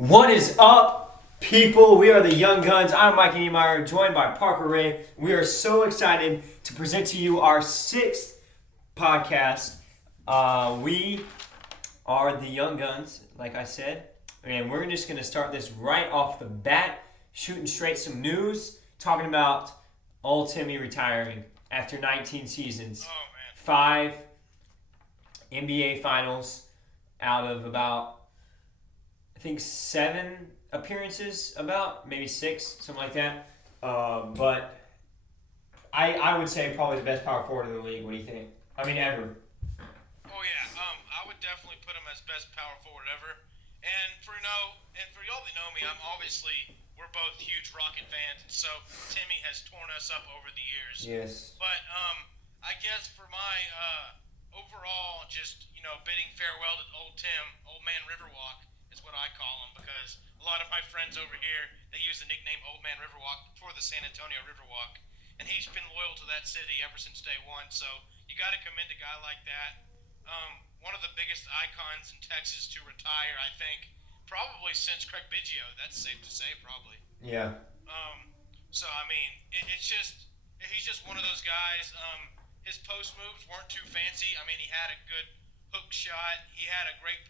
What is up, people? We are the Young Guns. I'm Mike Niemeyer, joined by Parker Ray. We are so excited to present to you our sixth podcast. We are the Young Guns, like I said, and we're just going to start this right off the bat, shooting straight some news, talking about old Timmy retiring after 19 seasons. Oh, man. 5 NBA Finals out of about, I think 7 appearances, about maybe 6, something like that. But I would say probably the best power forward in the league. What do you think? I mean, ever. Oh yeah, I would definitely put him as best power forward ever. And for y'all that know me, we're both huge Rocket fans, and so Timmy has torn us up over the years. Yes. But I guess for my overall, just bidding farewell to old Tim, old man Riverwalk is what I call him, because a lot of my friends over here, they use the nickname Old Man Riverwalk for the San Antonio Riverwalk, and he's been loyal to that city ever since day one. So you got to commend a guy like that. One of the biggest icons in Texas to retire, I think, probably since Craig Biggio. That's safe to say, probably. Yeah. So I mean, he's just one of those guys. His post moves weren't too fancy. I mean, he had a good hook shot. He had a great.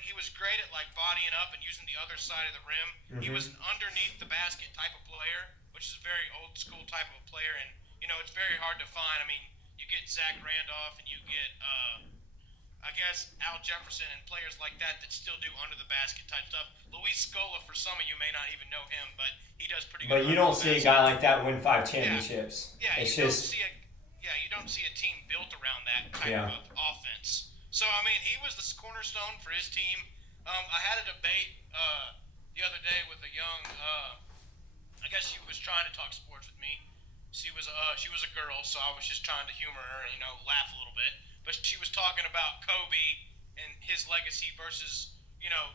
He was great at like bodying up and using the other side of the rim. Mm-hmm. He was an underneath the basket type of player, which is a very old school type of player, and it's very hard to find. I mean, you get Zach Randolph and you get I guess Al Jefferson and players like that still do under the basket type stuff. Luis Scola, for some of you may not even know him, but he does pretty good. But you don't see a guy like that win 5 championships. Yeah, it's you just. don't see a team built around that type of offense. So I mean, he was the cornerstone for his team. I had a debate the other day with a young. I guess she was trying to talk sports with me. She was a girl, so I was just trying to humor her and laugh a little bit. But she was talking about Kobe and his legacy versus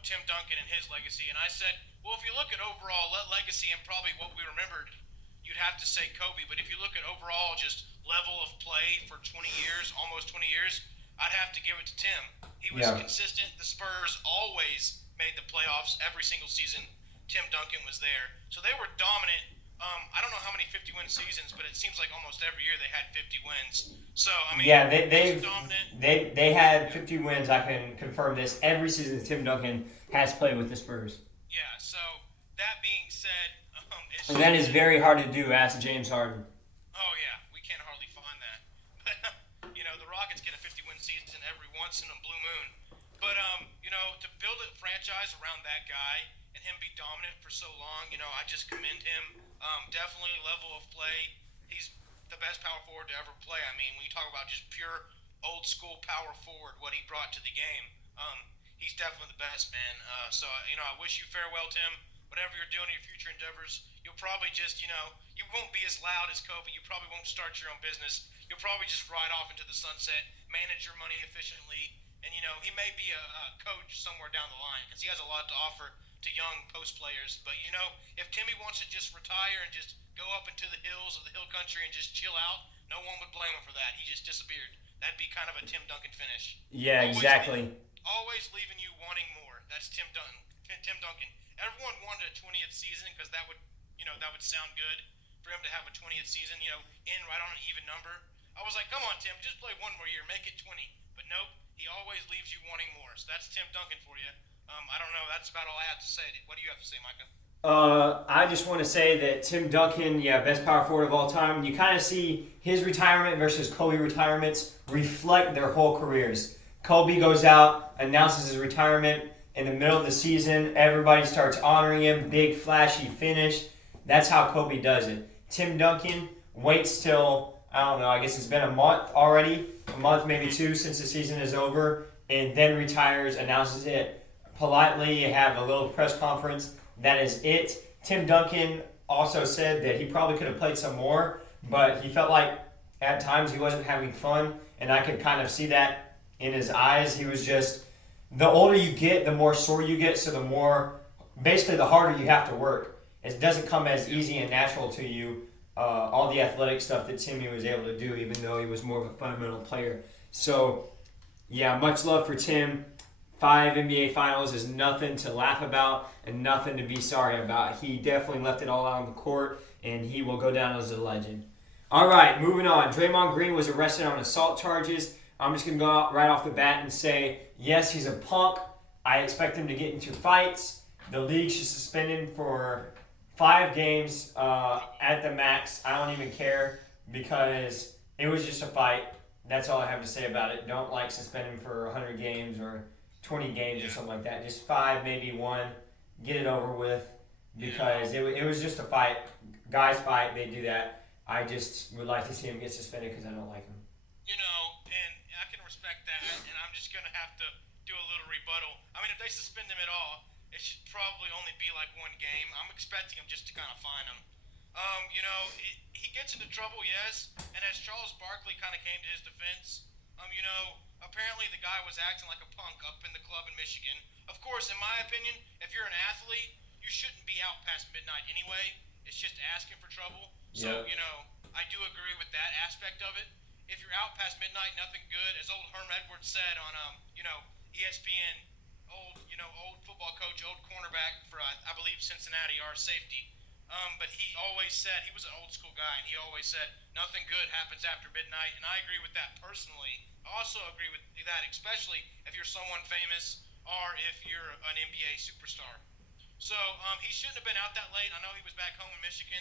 Tim Duncan and his legacy, and I said, well, if you look at overall legacy and probably what we remembered, you'd have to say Kobe. But if you look at overall just level of play for 20 years, almost 20 years, I'd have to give it to Tim. He was consistent. The Spurs always made the playoffs every single season. Tim Duncan was there, so they were dominant. I don't know how many 50-win seasons, but it seems like almost every year they had 50 wins. So I mean, they had 50 wins. I can confirm this every season. Tim Duncan has played with the Spurs. Yeah. So that being said, and that is very hard to do. Ask James Harden. Oh yeah, we can't hardly find that. But the Rockets get a 50-win season every once in a blue moon. But to build a franchise around that guy and him be dominant for so long, I just commend him. Definitely level of play. He's the best power forward to ever play. I mean, when you talk about just pure old school power forward, what he brought to the game, he's definitely the best, man. So I wish you farewell, Tim. Whatever you're doing in your future endeavors, you'll probably just, you won't be as loud as Kobe. You probably won't start your own business. You'll probably just ride off into the sunset, manage your money efficiently, and he may be a coach somewhere down the line because he has a lot to offer to young post players. But if Timmy wants to just retire and just go up into the hills of the hill country and just chill out, no one would blame him for that. He just disappeared. That'd be kind of a Tim Duncan finish. Yeah, exactly. Always leaving you wanting more. That's Tim Duncan. Everyone wanted a 20th season because that would sound good for him to have a 20th season, in right on an even number. I was like, come on, Tim, just play one more year, make it 20. But nope, he always leaves you wanting more. So that's Tim Duncan for you. I don't know. That's about all I have to say. What do you have to say, Micah? I just want to say that Tim Duncan, best power forward of all time. You kind of see his retirement versus Kobe retirements reflect their whole careers. Kobe goes out, announces his retirement in the middle of the season. Everybody starts honoring him. Big, flashy finish. That's how Kobe does it. Tim Duncan waits till, I don't know, I guess it's been a month already. A month, maybe 2 since the season is over. And then retires, announces it politely, have a little press conference. That is it. Tim Duncan also said that he probably could have played some more, but he felt like at times he wasn't having fun, and I could kind of see that in his eyes. He was just, the older you get, the more sore you get, so the harder you have to work. It doesn't come as easy and natural to you, all the athletic stuff that Timmy was able to do, even though he was more of a fundamental player. So, yeah, much love for Tim. 5 NBA Finals is nothing to laugh about and nothing to be sorry about. He definitely left it all out on the court, and he will go down as a legend. All right, moving on. Draymond Green was arrested on assault charges. I'm just going to go out right off the bat and say, yes, he's a punk. I expect him to get into fights. The league should suspend him for 5 games at the max. I don't even care because it was just a fight. That's all I have to say about it. Don't like suspend him for 100 games or 20 games or something like that. Just 5, maybe 1. Get it over with because it was just a fight. Guys fight. They do that. I just would like to see him get suspended because I don't like him. And I can respect that, and I'm just going to have to do a little rebuttal. I mean, if they suspend him at all, it should probably only be like 1 game. I'm expecting him just to kind of fine him. He gets into trouble, yes, and as Charles Barkley kind of came to his defense, apparently the guy was acting like a punk up in the club in Michigan. Of course, in my opinion, if you're an athlete, you shouldn't be out past midnight anyway. It's just asking for trouble. So, I do agree with that aspect of it. If you're out past midnight, nothing good. As old Herm Edwards said on, ESPN, old football coach, old cornerback for, I believe, Cincinnati, our safety. But he always said, he was an old school guy, and he always said, nothing good happens after midnight. And I agree with that personally. I also agree with that, especially if you're someone famous or if you're an NBA superstar. So he shouldn't have been out that late. I know he was back home in Michigan.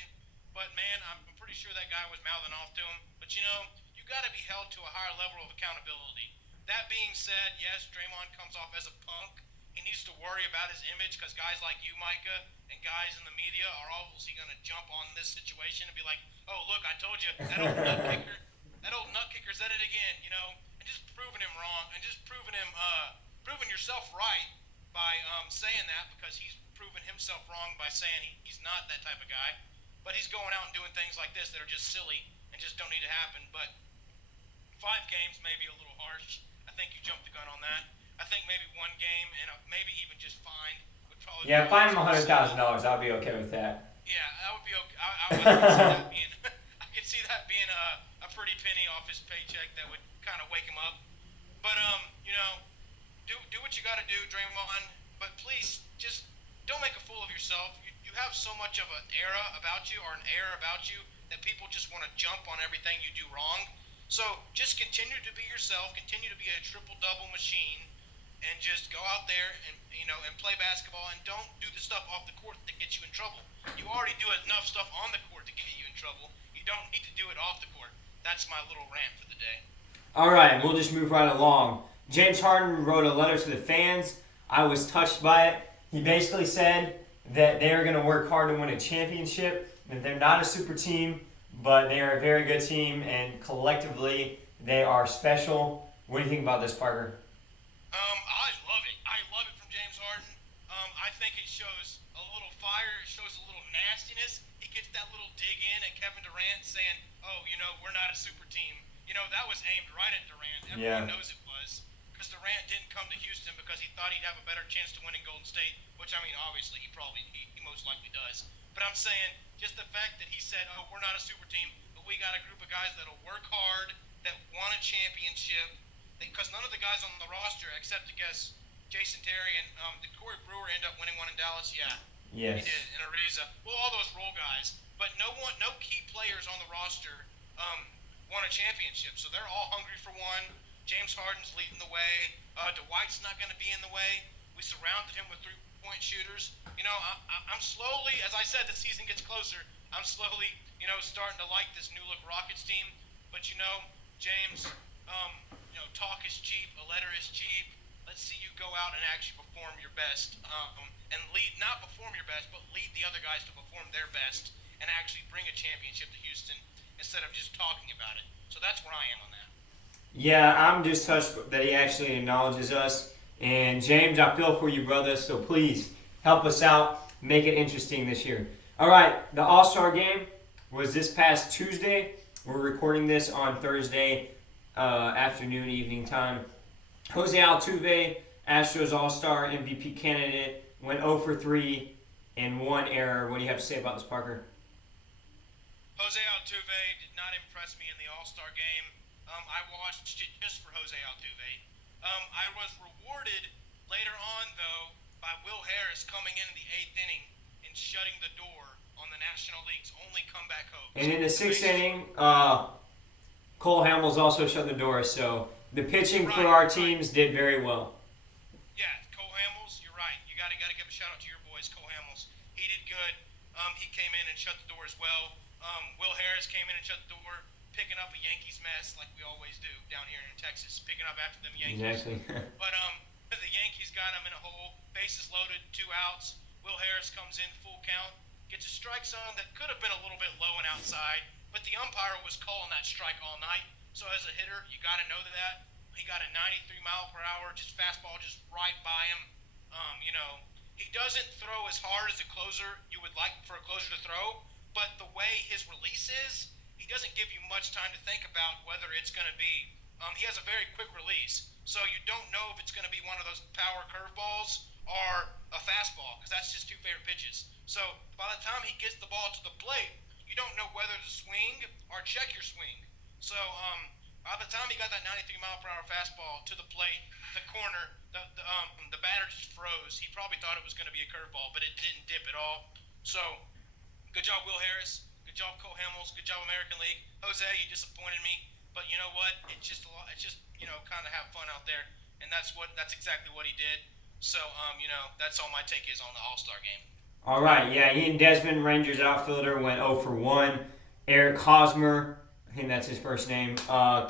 But, man, I'm pretty sure that guy was mouthing off to him. But, you got to be held to a higher level of accountability. That being said, yes, Draymond comes off as a punk. He needs to worry about his image because guys like you, Micah, and guys in the media are obviously going to jump on this situation and be like, oh, look, I told you, that old nut kicker said it again, and just proving him wrong and just proving yourself right by saying that because he's proven himself wrong by saying he's not that type of guy. But he's going out and doing things like this that are just silly and just don't need to happen. But 5 games may be a little harsh. I think you jumped the gun on that. I think maybe 1 game and maybe even just fine would probably be fine him $100,000. I'll be okay with that. Yeah, that would be okay. I could see that being I could see that being a pretty penny off his paycheck that would kind of wake him up. But do what you got to do, Draymond. But please just don't make a fool of yourself. You have so much of an air about you that people just want to jump on everything you do wrong. So just continue to be yourself, continue to be a triple-double machine, and just go out there and play basketball and don't do the stuff off the court that gets you in trouble. You already do enough stuff on the court to get you in trouble. You don't need to do it off the court. That's my little rant for the day. All right, we'll just move right along. James Harden wrote a letter to the fans. I was touched by it. He basically said that they are going to work hard to win a championship, that they're not a super team, but they are a very good team, and collectively they are special. What do you think about this, Parker? I love it. I love it from James Harden. I think it shows a little fire. It shows a little nastiness. He gets that little dig in at Kevin Durant saying, oh, we're not a super team. That was aimed right at Durant. Everyone knows it was. Because Durant didn't come to Houston because he thought he'd have a better chance to win in Golden State, which, obviously he most likely does. But I'm saying just the fact that he said, oh, we're not a super team, but we got a group of guys that'll work hard, that won a championship, because none of the guys on the roster, except, I guess, Jason Terry and did Corey Brewer end up winning one in Dallas? Yeah. Yes. He did, and Ariza. Well, all those role guys. But no key players on the roster won a championship, so they're all hungry for one. James Harden's leading the way. Dwight's not going to be in the way. We surrounded him with 3-point shooters. I'm slowly, as I said, the season gets closer. I'm slowly, starting to like this new look Rockets team. But James, talk is cheap, a letter is cheap. Let's see you go out and actually perform your best, and lead, not perform your best, but lead the other guys to perform their best and actually bring a championship to Houston instead of just talking about it. So that's where I am on that. Yeah, I'm just touched that he actually acknowledges us. And James, I feel for you, brother, so please help us out, make it interesting this year. All right, the All-Star game was this past Tuesday. We're recording this on Thursday afternoon, evening time. Jose Altuve, Astros All-Star MVP candidate, went 0 for 3 and 1 error. What do you have to say about this, Parker? Jose Altuve did not impress me in the All-Star game. I watched it just for Jose Altuve. I was rewarded Later on, though, by Will Harris coming in the eighth inning and shutting the door on the National League's only comeback And hopes in the to sixth make sure. inning, Cole Hamels also shut the door. So the pitching for Right, our right. teams did very well. Yeah, Cole Hamels, you're right. You gotta give a shout out to your boys, Cole Hamels. He did good. He came in and shut the door as well. Will Harris came in and shut the door, picking up a Yankees mess like we always do down here in Texas, picking up after them Yankees. Exactly. But the Yankees got him in a hole, bases loaded, 2 outs. Will Harris comes in full count, gets a strike zone that could have been a little bit low and outside, but the umpire was calling that strike all night. So as a hitter, you got to know that. He got a 93 mile per hour, just fastball, just right by him. You know, he doesn't throw as hard as a closer you would like for a closer to throw, but the way his release is, he doesn't give you much time to think about whether it's going to be. He has a very quick release, so you don't know if it's going to be one of those power curveballs or a fastball, because that's his two favorite pitches. So by the time he gets the ball to the plate, you don't know whether to swing or check your swing. So by the time he got that 93 mile per hour fastball to the plate, the corner, the batter just froze. He probably thought it was going to be a curveball, but it didn't dip at all. So good job, Will Harris. Good job, Cole Hamels. Good job, American League. Jose, you disappointed me, but you know what? It's just a lot. It's just kind of have fun out there, and that's exactly what he did. So that's all my take is on the All Star game. All right, yeah, Ian Desmond, Rangers outfielder, went 0 for 1. Eric Hosmer, I think that's his first name,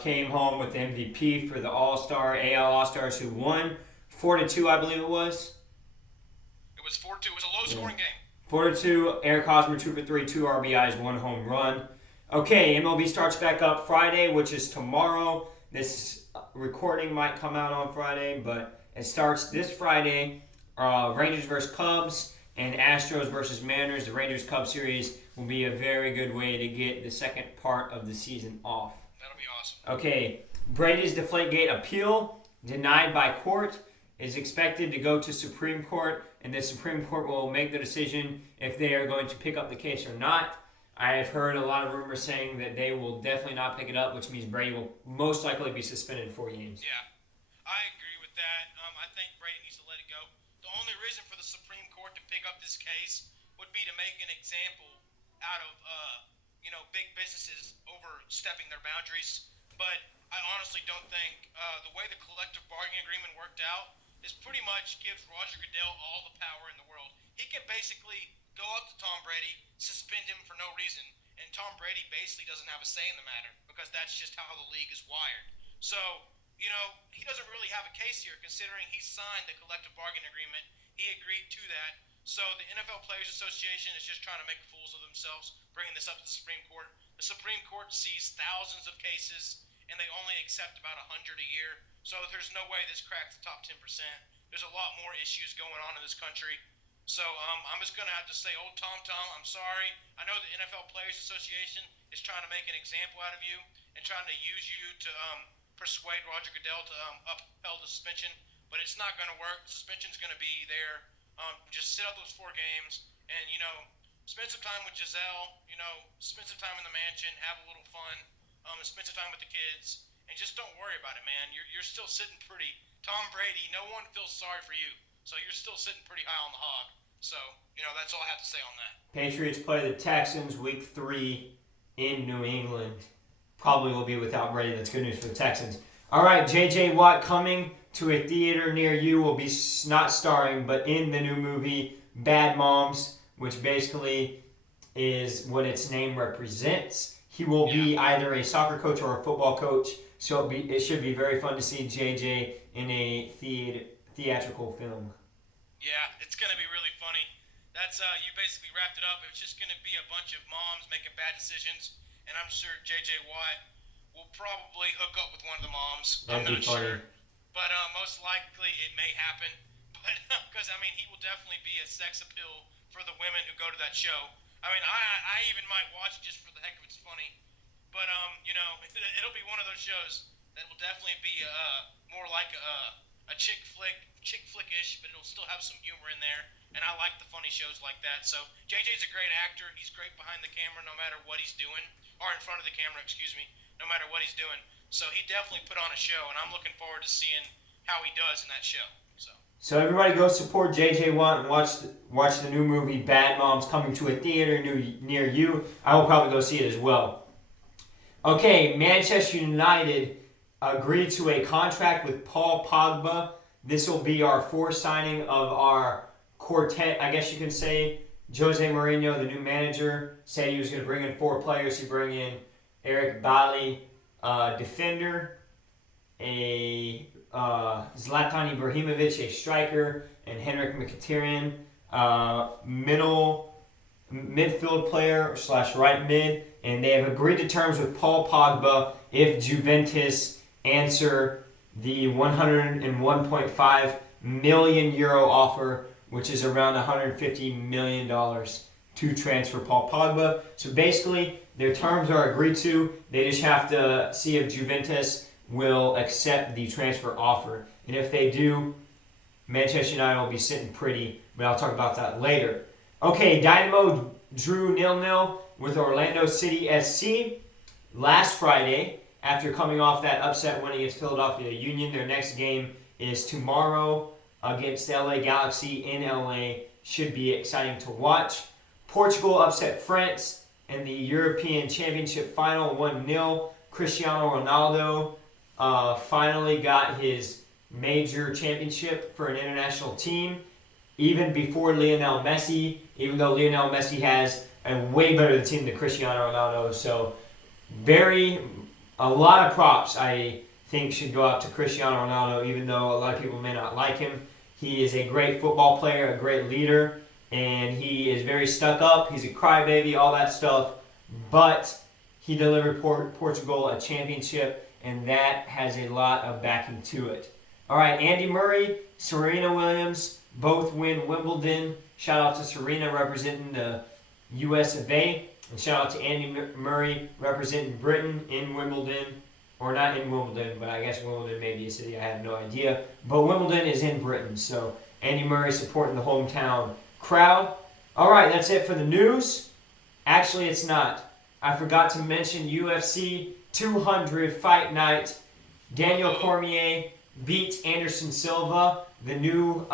came home with the MVP for the All-Star, AL All-Stars, who won 4-2, I believe it was. It was 4-2. It was a low Yeah. scoring game. 4-2, Eric Hosmer, 2 for 3, 2 RBIs, 1 home run. Okay, MLB starts back up Friday, which is tomorrow. This recording might come out on Friday, but it starts this Friday. Rangers versus Cubs and Astros versus Mariners. The Rangers Cubs series will be a very good way to get the second part of the season off. That'll be awesome. Okay, Brady's Deflategate appeal denied by court is expected to go to Supreme Court, and the Supreme Court will make the decision if they are going to pick up the case or not. I have heard a lot of rumors saying that they will definitely not pick it up, which means Brady will most likely be suspended 4 games. Yeah, I agree with that. I think Brady needs to let it go. The only reason for the Supreme Court to pick up this case would be to make an example out of big businesses overstepping their boundaries. But I honestly don't think the way the collective bargaining agreement worked out is pretty much gives Roger Goodell all the power in the world. He can basically go up to Tom Brady, suspend him for no reason, and Tom Brady basically doesn't have a say in the matter because that's just how the league is wired. So he doesn't really have a case here considering he signed the collective bargaining agreement. He agreed to that. So the NFL Players Association is just trying to make fools of themselves, bringing this up to the Supreme Court. The Supreme Court sees thousands of cases, and they only accept about 100 a year. So there's no way this cracks the top 10%. There's a lot more issues going on in this country. So I'm just going to have to say, old Tom Tom, I'm sorry. I know the NFL Players Association is trying to make an example out of you and trying to use you to persuade Roger Goodell to upheld the suspension, but it's not going to work. The suspension's going to be there. Just sit out those 4 games and, spend some time with Giselle, spend some time in the mansion, have a little fun, and spend some time with the kids, and just don't worry about it, man. You're still sitting pretty. Tom Brady, no one feels sorry for you, so you're still sitting pretty high on the hog. So, that's all I have to say on that. Patriots play the Texans week 3 in New England. Probably will be without Brady. That's good news for the Texans. All right, J.J. Watt coming to a theater near you will be not starring, but in the new movie Bad Moms, which basically is what its name represents. He will be either a soccer coach or a football coach, so it should be very fun to see J.J. in a theatrical film. Yeah, it's going to be really funny. That's you basically wrapped it up. It's just going to be a bunch of moms making bad decisions, and I'm sure J.J. Watt will probably hook up with one of the moms. That'd I'm be not funny. sure, but most likely it may happen. But because he will definitely be a sex appeal for the women who go to that show. I even might watch it just for the heck of it's funny. But it'll be one of those shows that will definitely be more like a chick flickish, but it'll still have some humor in there. And I like the funny shows like that. So JJ's a great actor. He's great behind the camera, no matter what he's doing, or in front of the camera, excuse me, no matter what he's doing. So he definitely put on a show, and I'm looking forward to seeing how he does in that show. So. So everybody go support JJ Watt and watch the new movie Bad Moms coming to a theater near you. I will probably go see it as well. Okay, Manchester United agreed to a contract with Paul Pogba. This will be our fourth signing of our quartet, I guess you can say. Jose Mourinho, the new manager, said he was going to bring in 4 players. He bring in Eric Bailly, defender, a Zlatan Ibrahimovic, a striker, and Henrik Mkhitaryan, midfield player / right mid, and they have agreed to terms with Paul Pogba if Juventus answer the 101.5 million euro offer, which is around $150 million to transfer Paul Pogba. So basically, their terms are agreed to. They just have to see if Juventus will accept the transfer offer. And if they do, Manchester United will be sitting pretty, but I'll talk about that later. Okay, Dynamo drew 0-0 with Orlando City SC last Friday after coming off that upset win against Philadelphia Union. Their next game is tomorrow against LA Galaxy in LA. Should be exciting to watch. Portugal upset France in the European Championship final 1-0. Cristiano Ronaldo finally got his major championship for an international team, even before Lionel Messi, even though Lionel Messi has a way better team than Cristiano Ronaldo. So a lot of props, I think, should go out to Cristiano Ronaldo, even though a lot of people may not like him. He is a great football player, a great leader, and he is very stuck up. He's a crybaby, all that stuff. But he delivered Portugal a championship, and that has a lot of backing to it. All right, Andy Murray, Serena Williams both win Wimbledon. Shout out to Serena representing the US of A. And shout out to Andy Murray representing Britain in Wimbledon. Or not in Wimbledon, but I guess Wimbledon may be a city. I have no idea. But Wimbledon is in Britain. So Andy Murray supporting the hometown crowd. All right, that's it for the news. Actually, it's not. I forgot to mention UFC 200 Fight Night. Daniel Cormier beat Anderson Silva, the new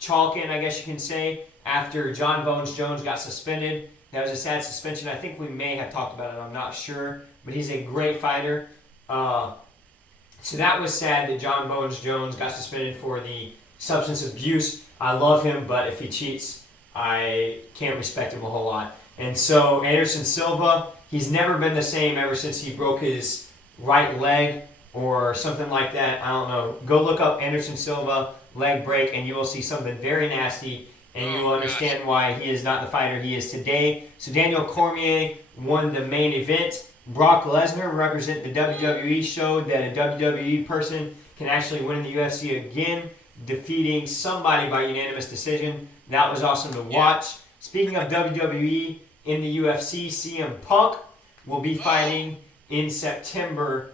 Chalkin, I guess you can say, after John Bones Jones got suspended. That was a sad suspension. I think we may have talked about it. I'm not sure. But he's a great fighter. So that was sad that John Bones Jones got suspended for the substance abuse. I love him, but if he cheats, I can't respect him a whole lot. And so Anderson Silva, he's never been the same ever since he broke his right leg or something like that. I don't know. Go look up Anderson Silva leg break and you will see something very nasty and you will understand why he is not the fighter he is today. So Daniel Cormier won the main event. Brock Lesnar, representing the WWE, showed that a WWE person can actually win in the UFC again, defeating somebody by unanimous decision. That was awesome to watch. Speaking of WWE, in the UFC, CM Punk will be fighting in September.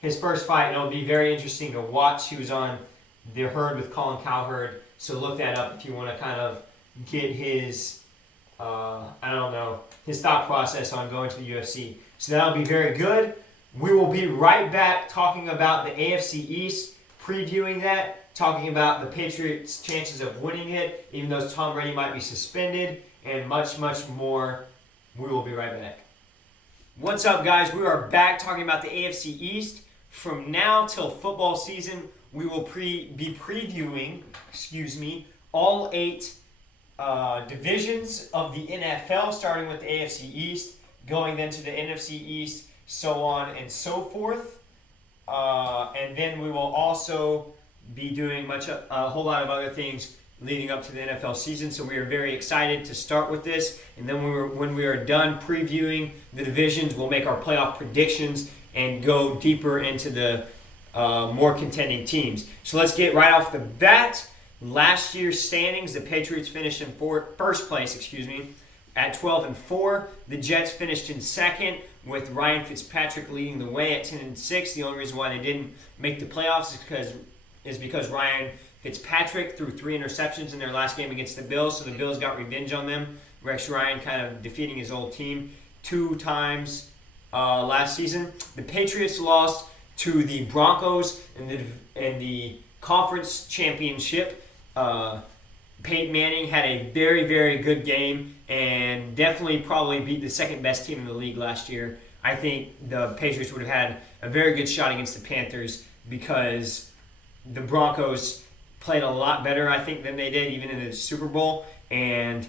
His first fight, and it'll be very interesting to watch. He was on The Herd with Colin Cowherd, so look that up if you want to kind of get his, his thought process on going to the UFC. So that'll be very good. We will be right back talking about the AFC East, previewing that, talking about the Patriots' chances of winning it, even though Tom Brady might be suspended, and much, much more. We will be right back. What's up, guys? We are back talking about the AFC East. From now till football season, we will be previewing, all 8 divisions of the NFL, starting with the AFC East, going then to the NFC East, so on and so forth. And then we will also be doing a whole lot of other things leading up to the NFL season. So we are very excited to start with this. And then when we are done previewing the divisions, we'll make our playoff predictions and go deeper into the more contending teams. So let's get right off the bat. Last year's standings, the Patriots finished in first place, at 12-4. The Jets finished in second with Ryan Fitzpatrick leading the way at 10-6. The only reason why they didn't make the playoffs is because Ryan Fitzpatrick threw 3 interceptions in their last game against the Bills, so the Bills got revenge on them. Rex Ryan kind of defeating his old team 2 times last season. The Patriots lost to the Broncos and the conference championship. Peyton Manning had a very, very good game and definitely probably beat the second best team in the league last year. I think the Patriots would have had a very good shot against the Panthers because the Broncos played a lot better, I think, than they did even in the Super Bowl, and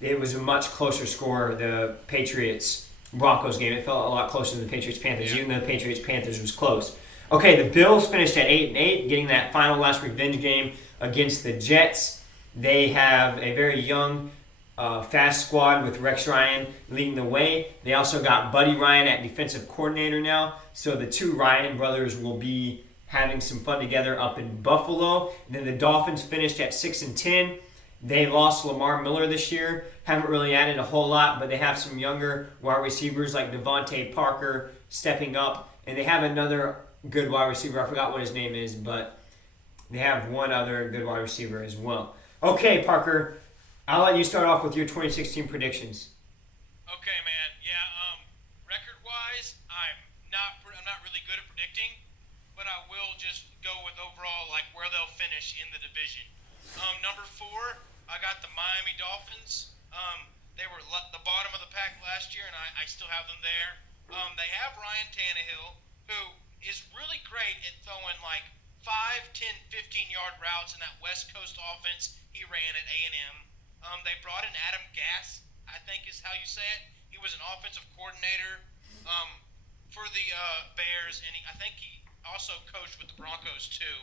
it was a much closer score. The Patriots Broncos game, it felt a lot closer than the Patriots Panthers, even though the Patriots Panthers was close. Okay, the Bills finished at 8-8, getting that final last revenge game against the Jets. They have a very young, fast squad with Rex Ryan leading the way. They also got Buddy Ryan at defensive coordinator now, so the two Ryan brothers will be having some fun together up in Buffalo. And then the Dolphins finished at 6-10. They lost Lamar Miller this year. Haven't really added a whole lot, but they have some younger wide receivers like Devontae Parker stepping up, and they have another good wide receiver. I forgot what his name is, but they have one other good wide receiver as well. Okay, Parker, I'll let you start off with your 2016 predictions. Okay, man. Yeah. Record-wise, I'm not really good at predicting, but I will just go with overall like where they'll finish in the division. Number 4, I got the Miami Dolphins. They were the bottom of the pack last year, and I still have them there. They have Ryan Tannehill, who is really great at throwing like 5, 10, 15-yard routes in that West Coast offense he ran at A&M. They brought in Adam Gass, I think is how you say it. He was an offensive coordinator for the Bears, and I think he also coached with the Broncos too.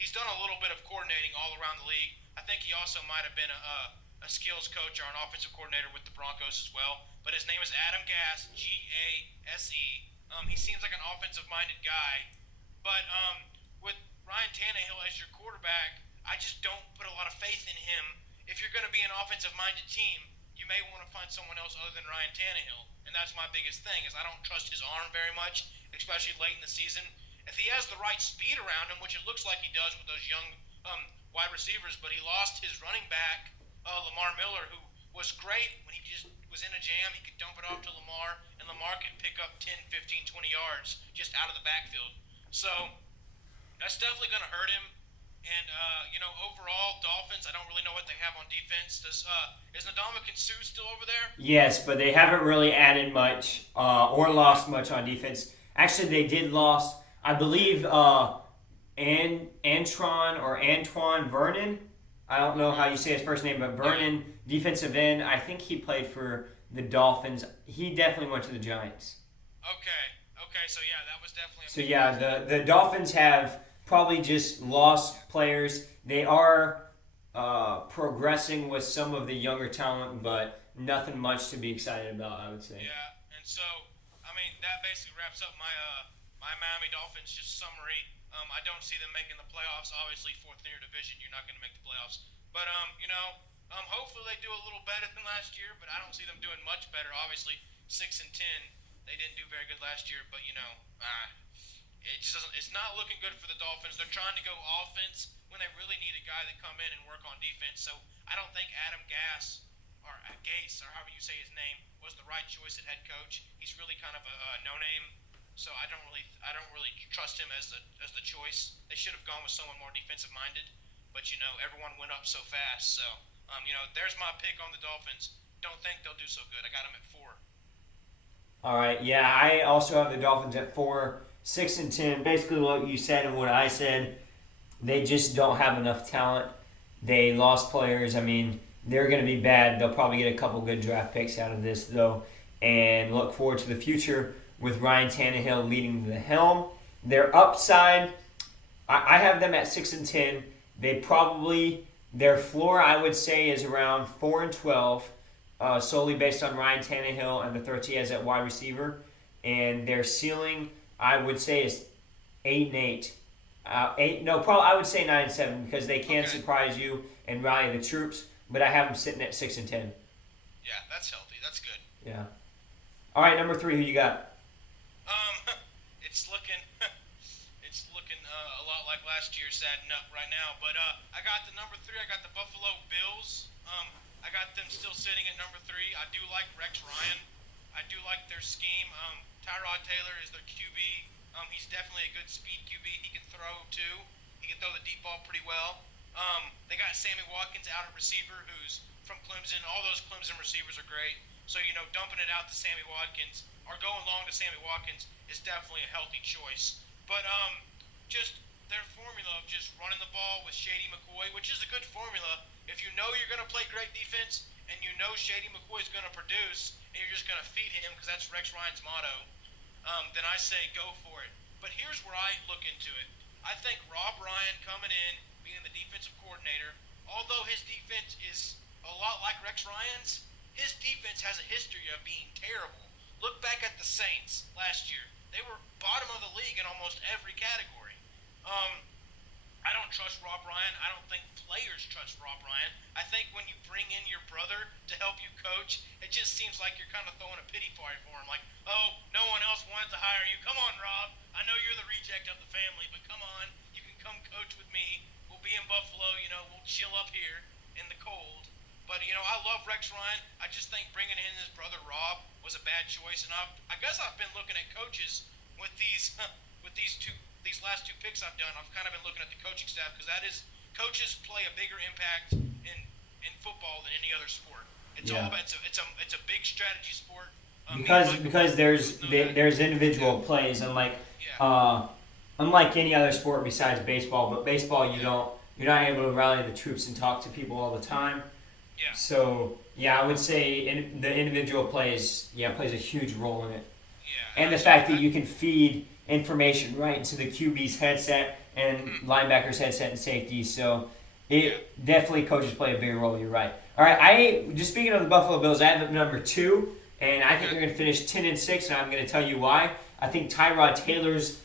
He's done a little bit of coordinating all around the league. I think he also might have been a skills coach or an offensive coordinator with the Broncos as well. But his name is Adam Gass, Gase. He seems like an offensive-minded guy. But with Ryan Tannehill as your quarterback, I just don't put a lot of faith in him. If you're going to be an offensive-minded team, you may want to find someone else other than Ryan Tannehill. And that's my biggest thing, is I don't trust his arm very much, especially late in the season. If he has the right speed around him, which it looks like he does with those young wide receivers, but he lost his running back, Lamar Miller, who was great when he just was in a jam. He could dump it off to Lamar, and Lamar could pick up 10, 15, 20 yards just out of the backfield. So that's definitely going to hurt him. And, overall, Dolphins, I don't really know what they have on defense. Is Ndamukong Suh still over there? Yes, but they haven't really added much or lost much on defense. Actually, they did lost, I believe, Antoine Vernon. I don't know how you say his first name, but Vernon, defensive end. I think he played for the Dolphins. He definitely went to the Giants. Okay, so yeah, that was definitely. So yeah, the Dolphins have probably just lost players. They are progressing with some of the younger talent, but nothing much to be excited about, I would say. Yeah, and so that basically wraps up my Miami Dolphins just summary. I don't see them making the playoffs. Obviously, fourth in your division, you're not going to make the playoffs. But hopefully they do a little better than last year. But I don't see them doing much better. Obviously, 6-10, they didn't do very good last year. But it just doesn't. It's not looking good for the Dolphins. They're trying to go offense when they really need a guy that come in and work on defense. So I don't think Adam Gass or Gase, or however you say his name, was the right choice at head coach. He's really kind of a no-name. So I don't really trust him as the choice. They should have gone with someone more defensive minded, but everyone went up so fast. So there's my pick on the Dolphins. Don't think they'll do so good. I got them at 4. All right, yeah, I also have the Dolphins at 4, 6-10. Basically, what you said and what I said. They just don't have enough talent. They lost players. I mean, they're going to be bad. They'll probably get a couple good draft picks out of this, though, and look forward to the future with Ryan Tannehill leading the helm. Their upside, I have them at 6-10. They probably, their floor, I would say, is around 4-12, solely based on Ryan Tannehill and the threats he has at wide receiver. And their ceiling, I would say, is 8-8. I would say 9-7 because they can surprise you and rally the troops. But I have them sitting at 6-10. Yeah, that's healthy. That's good. Yeah. All right, number 3, who you got? It's looking a lot like last year's sad nut right now. But I got the number 3. I got the Buffalo Bills. I got them still sitting at number 3. I do like Rex Ryan. I do like their scheme. Tyrod Taylor is their QB. He's definitely a good speed QB. He can throw too. He can throw the deep ball pretty well. They got Sammy Watkins out at receiver, who's from Clemson. All those Clemson receivers are great. So, dumping it out to Sammy Watkins or going long to Sammy Watkins is definitely a healthy choice. But just their formula of just running the ball with Shady McCoy, which is a good formula. If you know you're going to play great defense and you know Shady McCoy is going to produce and you're just going to feed him because that's Rex Ryan's motto, then I say go for it. But here's where I look into it. I think Rob Ryan coming in, being the defensive coordinator, although his defense is a lot like Rex Ryan's, his defense has a history of being terrible. Look back at the Saints last year. They were bottom of the league in almost every category. Um, I don't trust Rob Ryan. I don't think players trust Rob Ryan. I think when you bring in your brother to help you coach, it just seems like you're kind of throwing a pity party for him. Like, oh, no one else wanted to hire you. Come on, Rob. I know you're the reject of the family, but come on. You can come coach with me. We'll be in Buffalo. We'll chill up here in the cold. But, I love Rex Ryan. I just think bringing in his brother Rob was a bad choice. And I guess I've been looking at coaches with these with these last two picks I've done. I've kind of been looking at the coaching staff because coaches play a bigger impact in football than any other sport. It's all about it's a big strategy sport. Because there's individual plays, unlike any other sport besides baseball. But baseball, you're not able to rally the troops and talk to people all the time. Yeah. So I would say the individual plays a huge role in it. Yeah. And the fact that you can feed information right into the QB's headset and linebackers headset and safety. So definitely coaches play a bigger role. You're right. All right. Just speaking of the Buffalo Bills, I have them number 2, and I think they're going to finish 10-6, and I'm going to tell you why. I think Tyrod Taylor's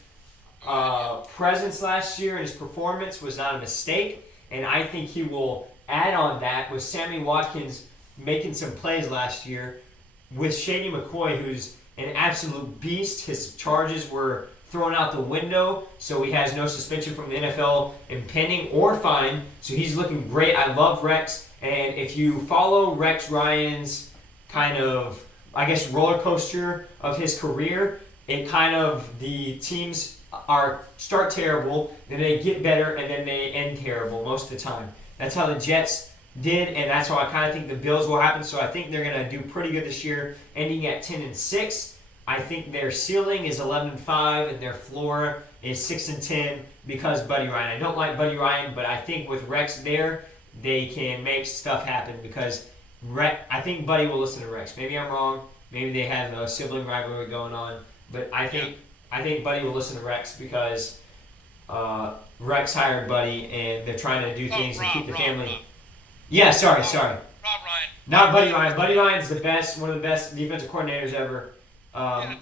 presence last year and his performance was not a mistake, and I think he will add on that with Sammy Watkins making some plays last year, with Shady McCoy, who's an absolute beast. His charges were thrown out the window, so he has no suspension from the NFL impending or fine. So he's looking great. I love Rex, and if you follow Rex Ryan's kind of, I guess, roller coaster of his career, the teams start terrible, then they get better, and then they end terrible most of the time. That's how the Jets did, and that's how I kind of think the Bills will happen. So I think they're going to do pretty good this year, ending at 10-6. I think their ceiling is 11-5, and their floor is 6-10 because Buddy Ryan. I don't like Buddy Ryan, but I think with Rex there, they can make stuff happen because I think Buddy will listen to Rex. Maybe I'm wrong. Maybe they have a sibling rivalry going on, but I think Buddy will listen to Rex because Rex hired Buddy, and they're trying to do things to keep the family. Rob. Yeah, sorry. Rob Ryan. Not Buddy Ryan. Buddy Ryan's the best, one of the best defensive coordinators ever.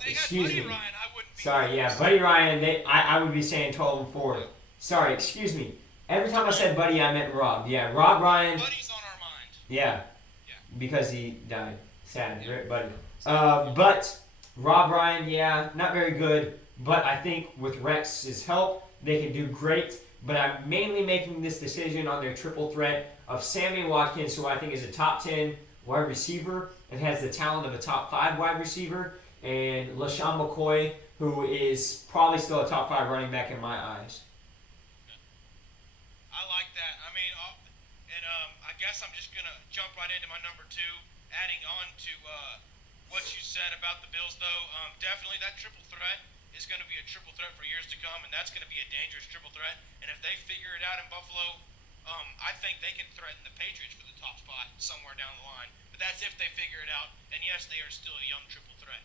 Excuse me. Ryan, I wouldn't be sorry, Buddy Ryan. I would be saying 12-4. Sorry, excuse me. Every time I said Buddy, I meant Rob. Yeah, Rob Ryan. Buddy's on our mind. Yeah. Because he died. Sad, right, Buddy. But Rob Ryan, not very good. But I think with Rex's help, they can do great. But I'm mainly making this decision on their triple threat of Sammy Watkins, who I think is a top 10 wide receiver and has the talent of a top 5 wide receiver, and LaShawn McCoy, who is probably still a top 5 running back in my eyes. I like that. I mean, I guess I'm just going to jump right into my number 2, adding on to what you said about the Bills, though. Definitely that triple threat is going to be a triple threat for years to come, and that's going to be a dangerous triple threat. And if they figure it out in Buffalo, I think they can threaten the Patriots for the top spot somewhere down the line. But that's if they figure it out. And yes, they are still a young triple threat.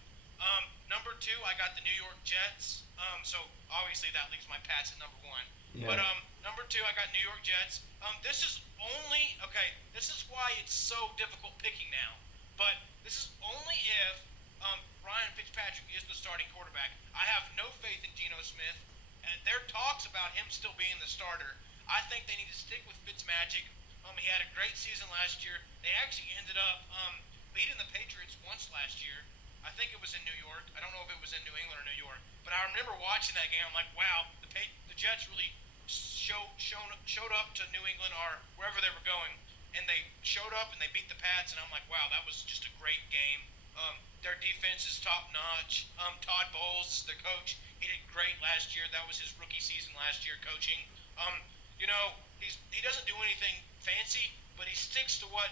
Number 2, I got the New York Jets. So obviously that leaves my Pats at number 1. Yeah. But number 2, I got New York Jets. This is why it's so difficult picking now. But this is only if Ryan Fitzpatrick is the starting quarterback. I have no faith in Geno Smith, and there are talks about him still being the starter. I think they need to stick with Fitzmagic. He had a great season last year. They actually ended up beating the Patriots once last year. I think it was in New York. I don't know if it was in New England or New York, but I remember watching that game. I'm like, wow, the Jets really showed up to New England or wherever they were going, and they showed up and they beat the Pats, and I'm like, wow, that was just a great game. Their defense is top notch. Todd Bowles, the coach, he did great last year. That was his rookie season last year coaching. Um, he doesn't do anything fancy, but he sticks to what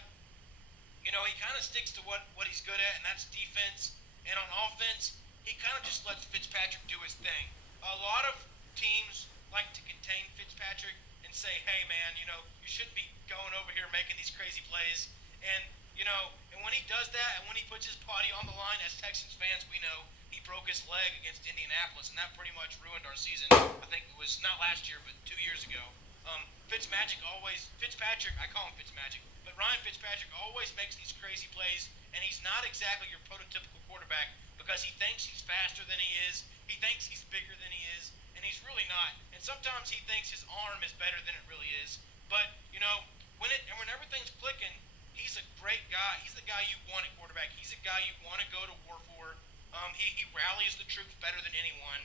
he kind of sticks to what he's good at, and that's defense. And on offense, he kind of just lets Fitzpatrick do his thing. A lot of teams like to contain Fitzpatrick and say, "Hey, man, you shouldn't be going over here making these crazy plays." And and when he does that, and when he puts his body on the line, as Texans fans, we know he broke his leg against Indianapolis, and that pretty much ruined our season. I think it was not last year, but 2 years ago. Fitzpatrick, I call him Fitzmagic, but Ryan Fitzpatrick always makes these crazy plays, and he's not exactly your prototypical quarterback because he thinks he's faster than he is, he thinks he's bigger than he is, and he's really not. And sometimes he thinks his arm is better than it really is. But when everything's clicking, he's a great guy. He's the guy you want at quarterback. He's a guy you want to go to war for. He rallies the troops better than anyone.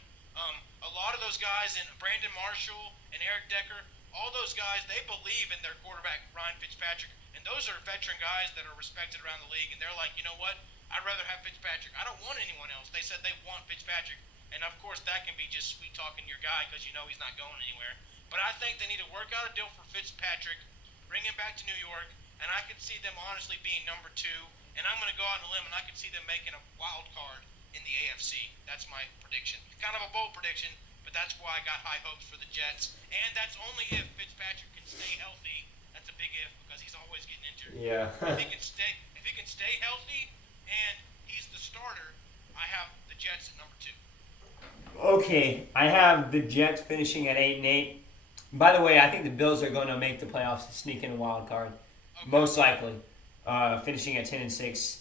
A lot of those guys, and Brandon Marshall and Eric Decker, all those guys, they believe in their quarterback, Ryan Fitzpatrick. And those are veteran guys that are respected around the league. And they're like, you know what? I'd rather have Fitzpatrick. I don't want anyone else. They said they want Fitzpatrick. And of course, that can be just sweet talking your guy because he's not going anywhere. But I think they need to work out a deal for Fitzpatrick, bring him back to New York, and I could see them honestly being number 2. And I'm going to go out on a limb, and I could see them making a wild card in the AFC. That's my prediction. Kind of a bold prediction, but that's why I got high hopes for the Jets. And that's only if Fitzpatrick can stay healthy. That's a big if because he's always getting injured. Yeah. If he can stay healthy and he's the starter, I have the Jets at number 2. Okay, I have the Jets finishing at 8-8. By the way, I think the Bills are going to make the playoffs to sneak in a wild card, Okay. most likely, finishing at 10-6.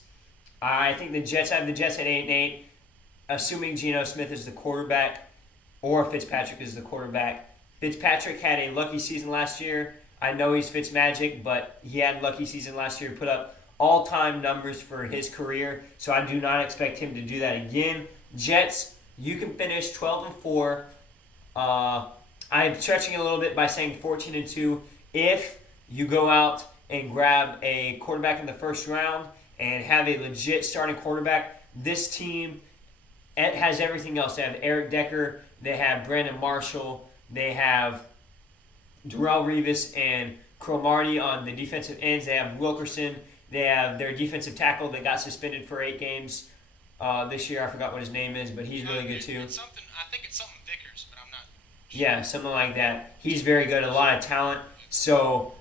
I think the Jets have the Jets at 8-8, assuming Geno Smith is the quarterback or Fitzpatrick is the quarterback. Fitzpatrick had a lucky season last year. I know he's Fitzmagic, but he had a lucky season last year, put up all-time numbers for his career, so I do not expect him to do that again. Jets, you can finish 12-4. I'm stretching a little bit by saying 14-2 if you go out and grab a quarterback in the first round and have a legit starting quarterback. This team has everything else. They have Eric Decker, they have Brandon Marshall, they have Darrelle Revis and Cromartie on the defensive ends. They have Wilkerson. They have their defensive tackle that got suspended for 8 games this year. I forgot what his name is, but he's really good too. I think it's something Vickers, but I'm not sure. Yeah, something like that. He's very good, a lot of talent. So,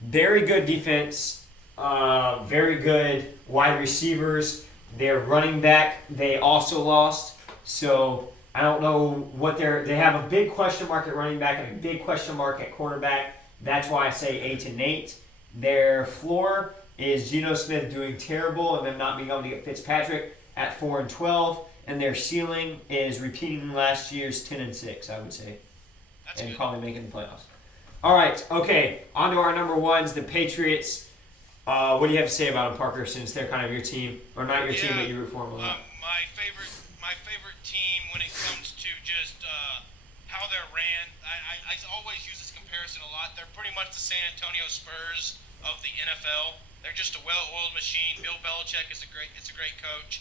very good defense, very good wide receivers. Their running back, they also lost. So, I don't know what they have a big question mark at running back and a big question mark at quarterback. That's why I say 8-8. Their floor is Geno Smith doing terrible and them not being able to get Fitzpatrick at 4-12. And their ceiling is repeating last year's 10-6, I would say. That's and good. probably making the playoffs. All right, okay. On to our number ones, the Patriots. What do you have to say about them, Parker, since they're kind of your team? Or not your team, but you root for them a lot. My favorite team when it comes to just how they're ran. I always use this comparison a lot. They're pretty much the San Antonio Spurs of the NFL. They're just a well-oiled machine. Bill Belichick is a great coach.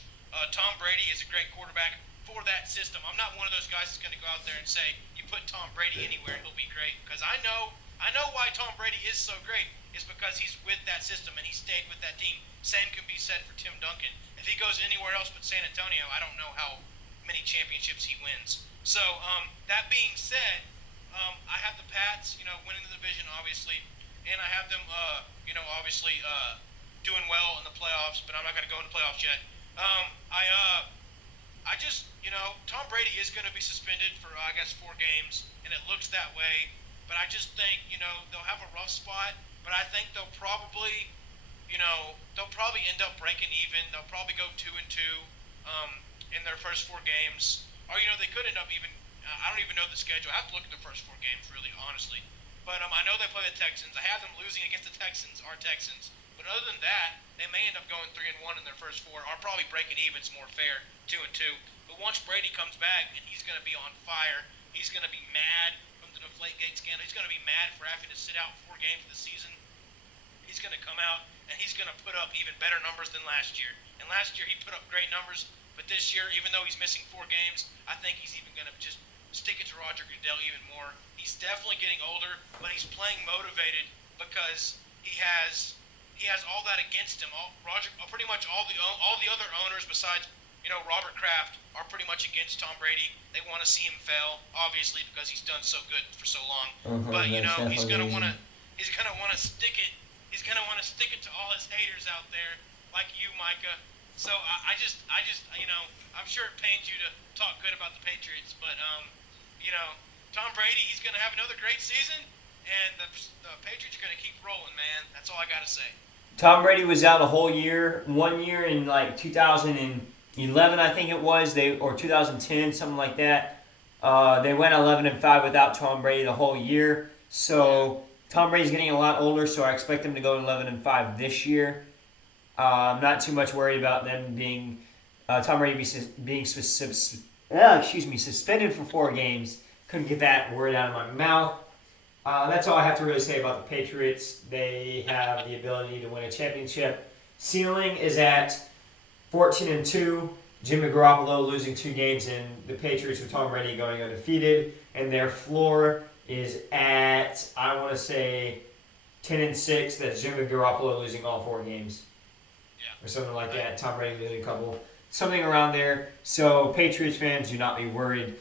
Tom Brady is a great quarterback for that system. I'm not one of those guys that's going to go out there and say you put Tom Brady anywhere and he'll be great, because I know why Tom Brady is so great is because he's with that system and he stayed with that team. Same can be said for Tim Duncan. If he goes anywhere else but San Antonio, I don't know how many championships he wins. So that being said, I have the Pats, winning the division obviously, and I have them, obviously doing well in the playoffs. But I'm not going to go in the playoffs yet. I just, Tom Brady is going to be suspended for, I guess, 4 games, and it looks that way. But I just think, they'll have a rough spot, but I think they'll probably end up breaking even. They'll probably go 2-2 in their first 4 games. Or, they could end up even, I don't even know the schedule. I have to look at the first 4 games, really, honestly. But I know they play the Texans. I have them losing against the Texans, our Texans. But other than that, they may end up going 3-1 in their first 4, or probably breaking even. It's more fair, 2-2. But once Brady comes back, and he's going to be on fire, he's going to be mad from the Deflategate scandal. He's going to be mad for having to sit out 4 games of the season. He's going to come out, and he's going to put up even better numbers than last year. And last year he put up great numbers, but this year, even though he's missing 4 games, I think he's even going to just stick it to Roger Goodell even more. He's definitely getting older, but he's playing motivated because he has all that against him. Pretty much all the other owners besides Robert Kraft are pretty much against Tom Brady. They want to see him fail, obviously, because he's done so good for so long. But he's gonna want to stick it. He's gonna want to stick it to all his haters out there, like you, Micah. So I'm sure it pains you to talk good about the Patriots, but Tom Brady, he's gonna have another great season, and the Patriots are gonna keep rolling, man. That's all I gotta say. Tom Brady was out a whole year, 1 year in like 2011, I think it was, or 2010, something like that. They went 11-5 without Tom Brady the whole year. So Tom Brady's getting a lot older, so I expect him to go 11-5 this year. I'm not too much worried about them being Tom Brady being suspended for 4 games. Couldn't get that word out of my mouth. That's all I have to really say about the Patriots. They have the ability to win a championship. Ceiling is at 14-2. Jimmy Garoppolo losing 2 games, and the Patriots with Tom Brady going undefeated. And their floor is at, I want to say, 10-6. That's Jimmy Garoppolo losing all 4 games. Or something like that. Tom Brady losing a couple. Something around there. So, Patriots fans, do not be worried.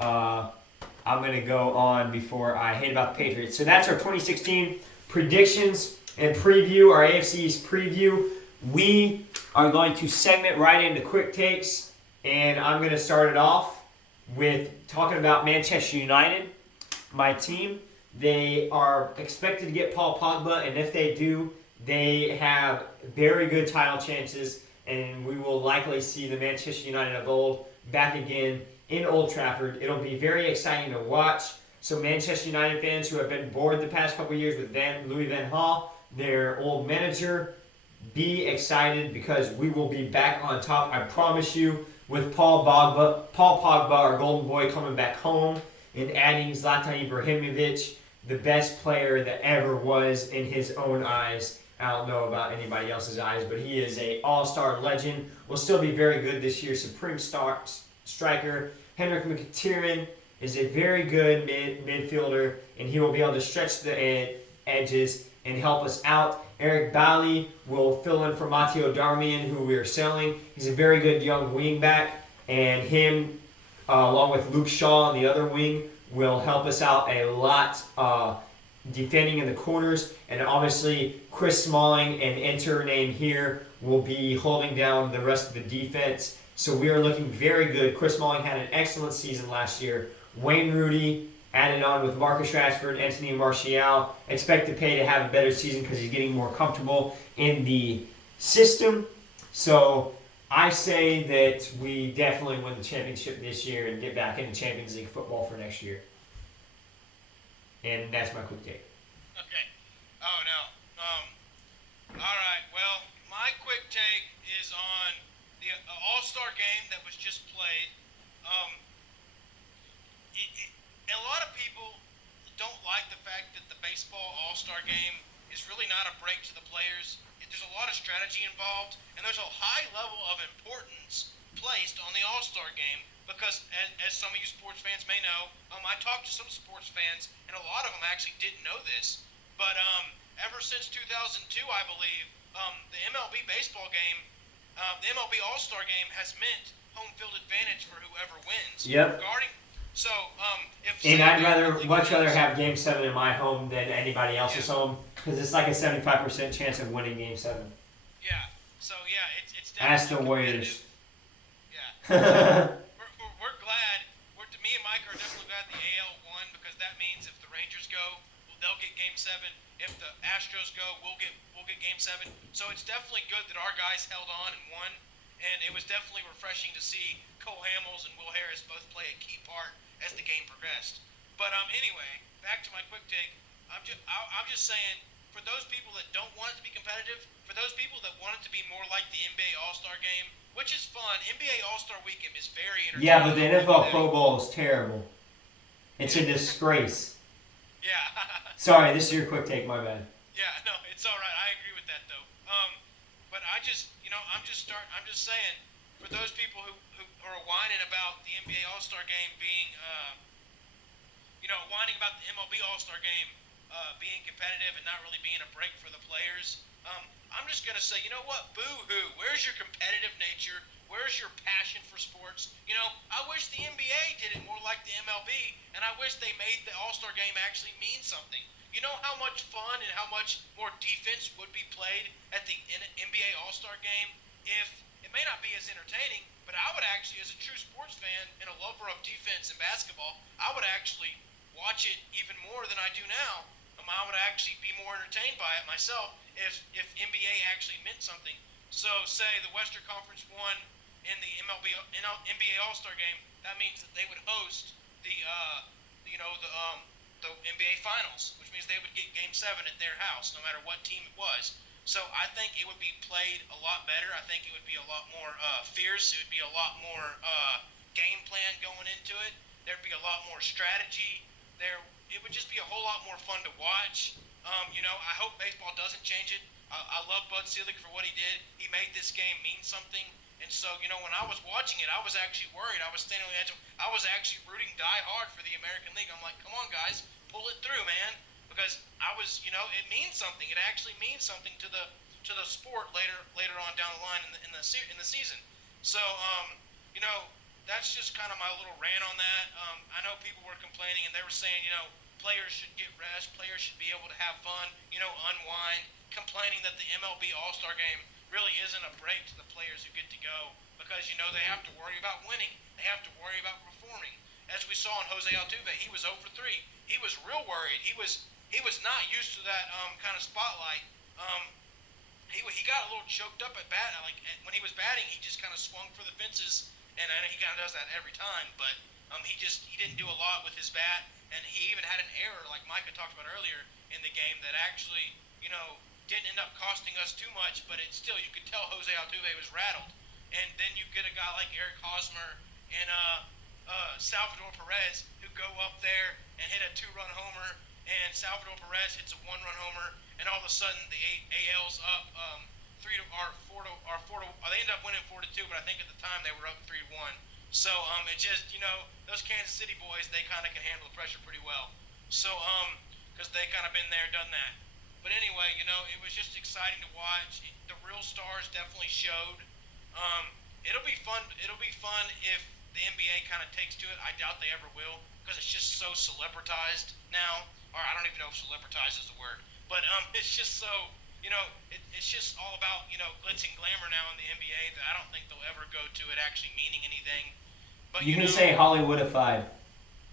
I'm going to go on before I hate about the Patriots. So that's our 2016 predictions and preview, our AFC East preview. We are going to segment right into quick takes, and I'm going to start it off with talking about Manchester United, my team. They are expected to get Paul Pogba, and if they do, they have very good title chances, and we will likely see the Manchester United of old back again in Old Trafford. It'll be very exciting to watch. So Manchester United fans who have been bored the past couple of years with Louis Van Gaal, their old manager, be excited because we will be back on top. I promise you, with Paul Pogba, our golden boy, coming back home and adding Zlatan Ibrahimovic, the best player that ever was in his own eyes. I don't know about anybody else's eyes, but he is an all-star legend. Will still be very good this year. Supreme striker. Henrik Mkhitaryan is a very good midfielder, and he will be able to stretch the edges and help us out. Eric Bailly will fill in for Matteo Darmian, who we are selling. He's a very good young wingback, and him, along with Luke Shaw on the other wing, will help us out a lot defending in the corners. And obviously, Chris Smalling, an enter name here, will be holding down the rest of the defense. So we are looking very good. Chris Smalling had an excellent season last year. Wayne Rooney added on with Marcus Rashford, Anthony Martial. Expect Depay to have a better season because he's getting more comfortable in the system. So I say that we definitely win the championship this year and get back into Champions League football for next year. And that's my quick take. Okay. Oh, no. All right. Well, my quick take is on the All-Star game that was just played. A lot of people don't like the fact that the baseball All-Star game is really not a break to the players. There's a lot of strategy involved, and there's a high level of importance placed on the All-Star game because, as some of you sports fans may know, I talked to some sports fans, and a lot of them actually didn't know this. But ever since 2002, I believe, the MLB baseball game, the MLB All-Star game has meant home field advantage for whoever wins. Yep. So, and I'd much rather have Game 7 in my home than anybody else's home because it's like a 75% chance of winning Game 7. Yeah. So it's definitely. Ask the Warriors. Yeah. we're glad. Me and Mike are definitely glad the AL won because that means if the Rangers go, they'll get Game 7. If the Astros go, we'll get Game 7. So it's definitely good that our guys held on and won. And it was definitely refreshing to see Cole Hamels and Will Harris both play a key part as the game progressed. But anyway, back to my quick take. I'm just saying, for those people that don't want it to be competitive, for those people that want it to be more like the NBA All-Star Game, which is fun. NBA All-Star Weekend is very entertaining. Yeah, but the NFL Pro Bowl is terrible. It's a disgrace. Yeah. Sorry, this is your quick take. My bad. Yeah, no, it's all right. I agree with that though. But I'm just saying, for those people who are whining about the NBA All-Star Game being whining about the MLB All-Star Game being competitive and not really being a break for the players. I'm just gonna say, you know what? Boo-hoo. Where's your competitive nature? Where's your passion for sports? I wish the NBA did it more like the MLB, and I wish they made the All-Star Game actually mean something. You know how much fun and how much more defense would be played at the NBA All-Star Game if it may not be as entertaining, but I would actually, as a true sports fan and a lover of defense and basketball, I would actually watch it even more than I do now. I would actually be more entertained by it myself if NBA actually meant something. So, say the Western Conference won in the NBA All-Star Game, that means that they would host the the NBA Finals, which means they would get Game 7 at their house, no matter what team it was. So I think it would be played a lot better. I think it would be a lot more fierce. It would be a lot more game plan going into it. There'd be a lot more strategy. It would just be a whole lot more fun to watch. I hope baseball doesn't change it. I love Bud Selig for what he did. He made this game mean something. And so, when I was watching it, I was actually worried. I was standing on the edge. I was actually rooting die hard for the American League. I'm like, come on, guys, pull it through, man. Because I was, it means something. It actually means something to the sport later on down the line in the season. So, that's just kind of my little rant on that. I know people were complaining and they were saying, players should get rest, players should be able to have fun, unwind, complaining that the MLB All-Star Game really isn't a break to the players who get to go because, they have to worry about winning. They have to worry about performing. As we saw in Jose Altuve, he was 0 for 3. He was real worried. He was not used to that kind of spotlight. He got a little choked up at bat. Like when he was batting, he just kind of swung for the fences, and I know he kind of does that every time. But he didn't do a lot with his bat, and he even had an error, like Micah talked about earlier in the game, that actually didn't end up costing us too much. But it still, you could tell Jose Altuve was rattled. And then you get a guy like Eric Hosmer and Salvador Perez who go up there and hit a 2-run homer, and Salvador Perez hits a 1-run homer, and all of a sudden the AL's up 3 to or 4 to or 4 to. They ended up winning 4-2, but I think at the time they were up 3-1. So it just those Kansas City boys, they kind of can handle the pressure pretty well. So because they kind of been there, done that. But anyway, it was just exciting to watch. The real stars definitely showed. It'll be fun. It'll be fun if the NBA kind of takes to it. I doubt they ever will because it's just so celebritized now. Or I don't even know if celebritized is the word, but it's just so it's just all about glitz and glamour now in the NBA that I don't think they'll ever go to it actually meaning anything. But you can say Hollywoodified,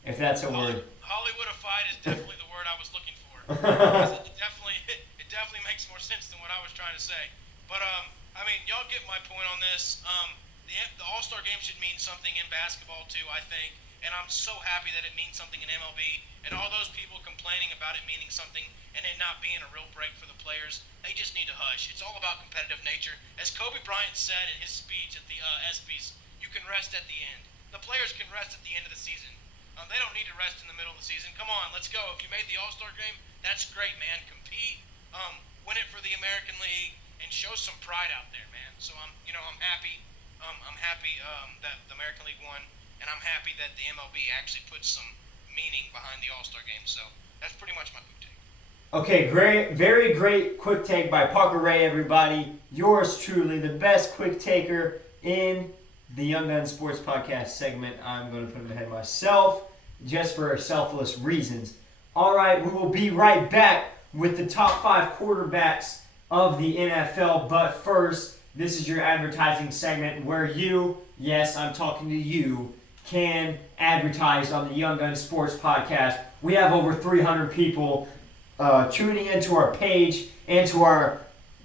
if that's a word. Hollywoodified is definitely the word I was looking for. It definitely makes more sense than what I was trying to say. But y'all get my point on this. The All-Star Game should mean something in basketball too, I think. And I'm so happy that it means something in MLB. And all those people complaining about it meaning something and it not being a real break for the players, they just need to hush. It's all about competitive nature. As Kobe Bryant said in his speech at the ESPYs, you can rest at the end. The players can rest at the end of the season. They don't need to rest in the middle of the season. Come on, let's go. If you made the All-Star Game, that's great, man. Compete, win it for the American League, and show some pride out there, man. So I'm happy. I'm happy that the American League won, and I'm happy that the MLB actually put some meaning behind the All-Star Game. So that's pretty much my quick take. Okay, great, very great quick take by Parker Ray, everybody. Yours truly, the best quick taker in the Young Gun Sports Podcast segment. I'm going to put him ahead myself, just for selfless reasons. All right, we will be right back with the top 5 quarterbacks of the NFL. But first, this is your advertising segment where you, yes, I'm talking to you, can advertise on the Young Gun Sports Podcast. We have over 300 people tuning into our page and to our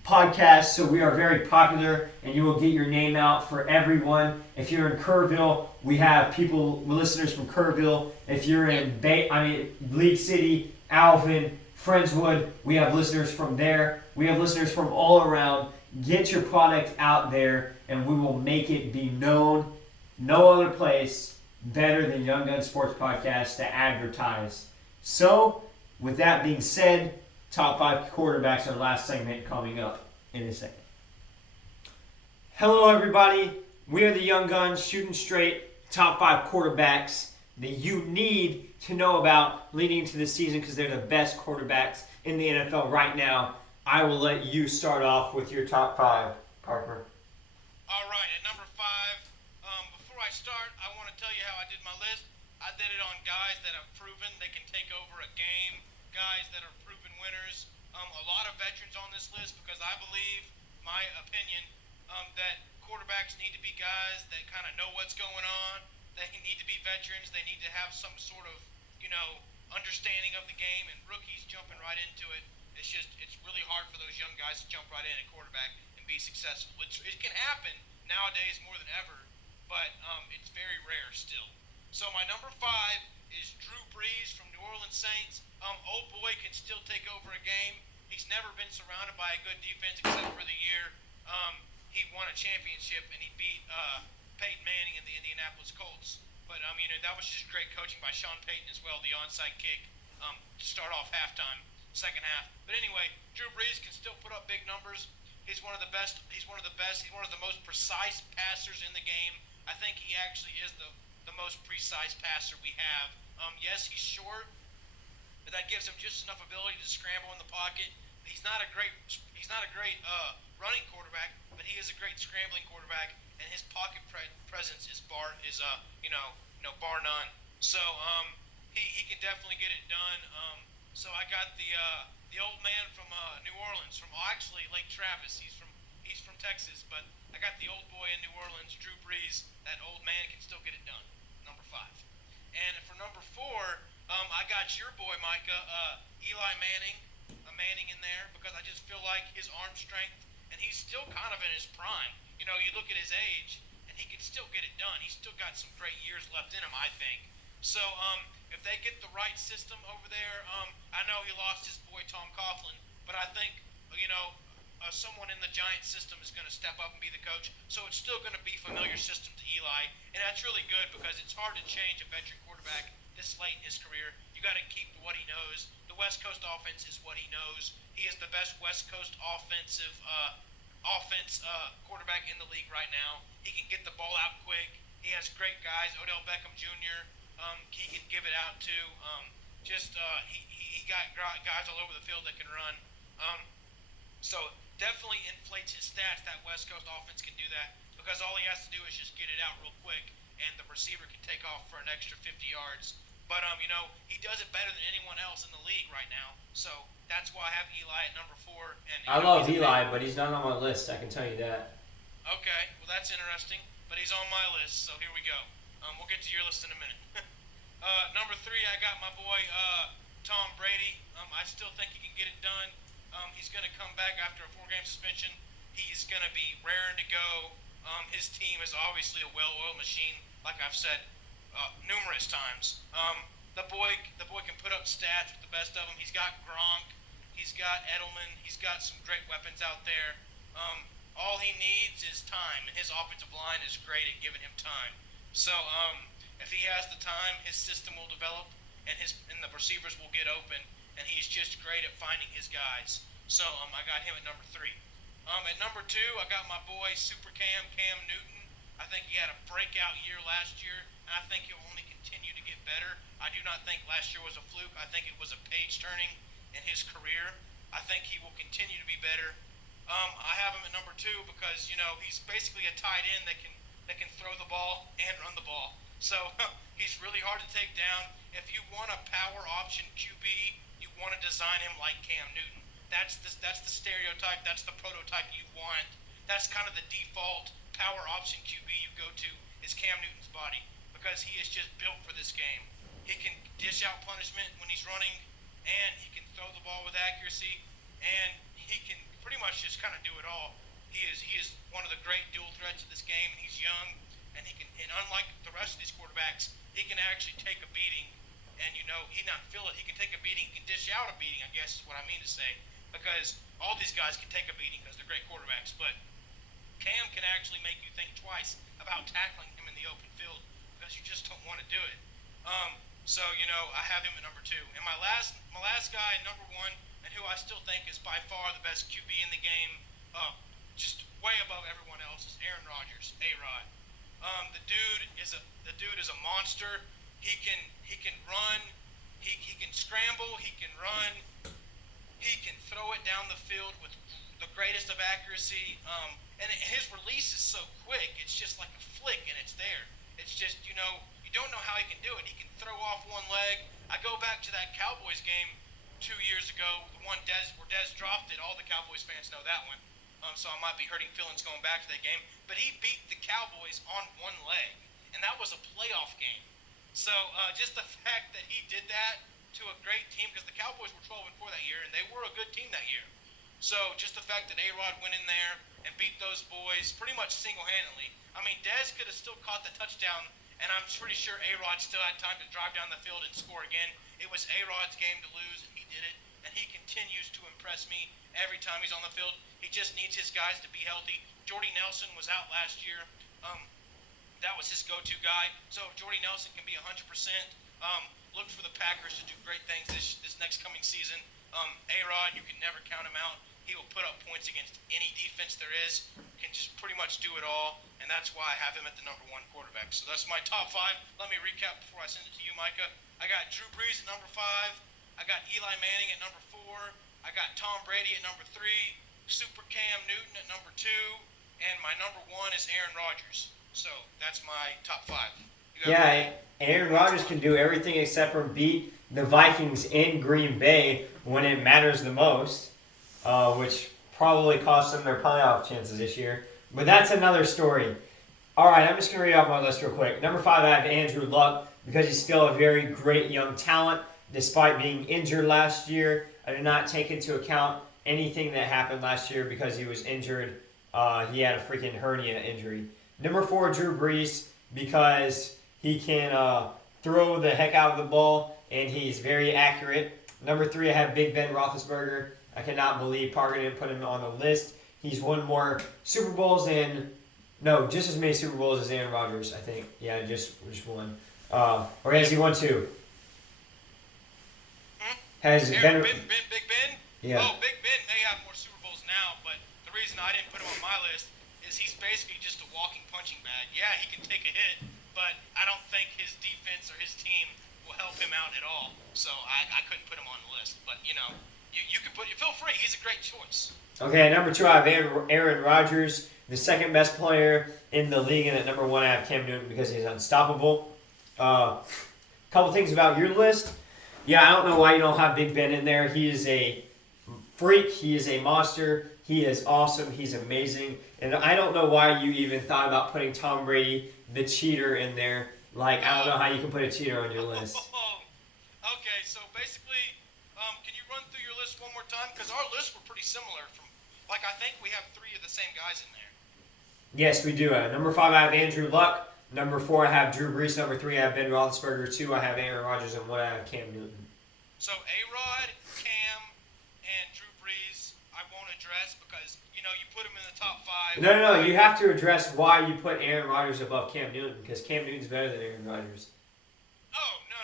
podcast, so we are very popular, and you will get your name out for everyone. If you're in Kerrville, we have listeners from Kerrville. If you're in League City, Alvin, Friendswood, we have listeners from there. We have listeners from all around. Get your product out there, and we will make it be known. No other place better than Young Gun Sports Podcast to advertise. So, with that being said, top 5 quarterbacks in the last segment coming up in a second. Hello, everybody. We are the Young Guns, shooting straight, top 5 quarterbacks. that you need to know about leading into the season because they're the best quarterbacks in the NFL right now. I will let you start off with your top five, Parker. All right, at number five, before I start, I want to tell you how I did my list. I did it on guys that have proven they can take over a game, guys that are proven winners. A lot of veterans on this list because I believe, my opinion, that quarterbacks need to be guys that kind of know what's going on. They need to be veterans. They need to have some sort of, understanding of the game. And rookies jumping right into it, it's really hard for those young guys to jump right in at quarterback and be successful. It can happen nowadays more than ever, but it's very rare still. So my number five is Drew Brees from New Orleans Saints. Old boy can still take over a game. He's never been surrounded by a good defense except for the year he won a championship and he beat Peyton Manning and the Indianapolis Colts. But that was just great coaching by Sean Payton as well. The onside kick to start off halftime, second half. But anyway, Drew Brees can still put up big numbers. He's one of the best. He's one of the best. He's one of the most precise passers in the game. I think he actually is the most precise passer we have. Yes, he's short, but that gives him just enough ability to scramble in the pocket. He's not a great running quarterback, but he is a great scrambling quarterback, and his pocket presence is bar none. So he can definitely get it done. So I got the old man from New Orleans, from actually Lake Travis. He's from Texas, but I got the old boy in New Orleans, Drew Brees. That old man can still get it done. Number five. And for number four, I got your boy Micah, Eli Manning, a Manning in there because I just feel like his arm strength, and he's still kind of in his prime. You look at his age, and he can still get it done. He's still got some great years left in him, I think. So if they get the right system over there, I know he lost his boy Tom Coughlin, but I think someone in the Giants system is going to step up and be the coach. So it's still going to be familiar system to Eli, and that's really good because it's hard to change a veteran quarterback this late in his career. You got to keep what he knows. The West Coast offense is what he knows. He is the best West Coast quarterback in the league right now. He can get the ball out quick. He has great guys. Odell Beckham Jr. He can give it out to. He got guys all over the field that can run. So definitely inflates his stats. That West Coast offense can do that because all he has to do is just get it out real quick, and the receiver can take off for an extra 50 yards. But he does it better than anyone else in the league right now. So that's why I have Eli at number four. And I love Eli, but he's not on my list. I can tell you that. Okay, well that's interesting. But he's on my list, so here we go. We'll get to your list in a minute. Number three, I got my boy Tom Brady. I still think he can get it done. He's going to come back after a 4-game suspension. He's going to be raring to go. His team is obviously a well-oiled machine, like I've said numerous times. The boy can put up stats with the best of them. He's got Gronk. He's got Edelman. He's got some great weapons out there. All he needs is time, and his offensive line is great at giving him time. So if he has the time, his system will develop, and the receivers will get open, and he's just great at finding his guys. So I got him at number three. At number two, I got my boy Super Cam Newton. I think he had a breakout year last year, and I think he'll only continue to get better. I do not think last year was a fluke. I think it was a page turning in his career. I think he will continue to be better. I have him at number two because he's basically a tight end that can throw the ball and run the ball. So he's really hard to take down. If you want a power option QB, you want to design him like Cam Newton. That's the stereotype. That's the prototype you want. That's kind of the default power option QB you go to is Cam Newton's body because he is just built for this game. He can dish out punishment when he's running, and he can throw the ball with accuracy, and he can pretty much just kind of do it all. He is one of the great dual threats of this game, and he's young, and unlike the rest of these quarterbacks, he can actually take a beating, and he not feel it. He can take a beating, he can dish out a beating, I guess is what I mean to say, because all these guys can take a beating because they're great quarterbacks, but Cam can actually make you think twice about tackling him in the open field because you just don't want to do it. So I have him at number two, and my last guy, number one, and who I still think is by far the best QB in the game, just way above everyone else, is Aaron Rodgers, A-Rod. The dude is a monster. He can run. He can scramble. He can run. He can throw it down the field with the greatest of accuracy. And his release is so quick. It's just like a flick, and it's there. It's just, you don't know how he can do it. He can throw off one leg. I go back to that Cowboys game 2 years ago, the one where Dez dropped it. All the Cowboys fans know that one. So I might be hurting feelings going back to that game. But he beat the Cowboys on one leg, and that was a playoff game. So just the fact that he did that to a great team, because the Cowboys were 12-4 that year, and they were a good team that year. So just the fact that A-Rod went in there and beat those boys pretty much single-handedly. I mean, Dez could have still caught the touchdown, and I'm pretty sure A-Rod still had time to drive down the field and score again. It was A-Rod's game to lose, and he did it. And he continues to impress me every time he's on the field. He just needs his guys to be healthy. Jordy Nelson was out last year. That was his go-to guy. So if Jordy Nelson can be 100%, look for the Packers to do great things this next coming season. A-Rod, you can never count him out. He will put up points against any defense there is. Can just pretty much do it all, and that's why I have him at the number 1 quarterback. So that's my top 5. Let me recap before I send it to you, Micah. I got Drew Brees at number 5. I got Eli Manning at number 4. I got Tom Brady at number 3. Super Cam Newton at number 2. And my number 1 is Aaron Rodgers. So that's my top 5. Yeah, Aaron Rodgers can do everything except for beat the Vikings in Green Bay when it matters the most, which probably cost them their playoff chances this year. But that's another story. All right, I'm just going to read off my list real quick. Number 5, I have Andrew Luck because he's still a very great young talent despite being injured last year. I did not take into account anything that happened last year because he was injured. He had a freaking hernia injury. Number 4, Drew Brees because he can throw the heck out of the ball and he's very accurate. Number 3, I have Big Ben Roethlisberger. I cannot believe Parker didn't put him on the list. He's won more Super Bowls just as many Super Bowls as Aaron Rodgers, I think. Yeah, just one. Or has he won 2? Has Big Ben? Yeah. Oh, Big Ben may have more Super Bowls now, but the reason I didn't put him on my list is he's basically just a walking punching bag. Yeah, he can take a hit, but I don't think his defense or his team will help him out at all. So I couldn't put him on the list. But, you can feel free. He's a great choice. Okay, number 2, I have Aaron Rodgers, the second best player in the league. And at number 1, I have Cam Newton because he's unstoppable. Couple things about your list. Yeah, I don't know why you don't have Big Ben in there. He is a freak. He is a monster. He is awesome. He's amazing. And I don't know why you even thought about putting Tom Brady, the cheater, in there. Like, I don't know how you can put a cheater on your list. Okay, so basically, can you run through your list one more time? Because our lists were pretty similar. I think we have 3 of the same guys in there. Yes, we do. Number 5, I have Andrew Luck. Number 4, I have Drew Brees. Number 3, I have Ben Roethlisberger. 2, I have Aaron Rodgers. And 1, I have Cam Newton. So A-Rod, Cam, and Drew Brees, I won't address because, you put them in the top 5. No. You have to address why you put Aaron Rodgers above Cam Newton because Cam Newton's better than Aaron Rodgers. Oh, no.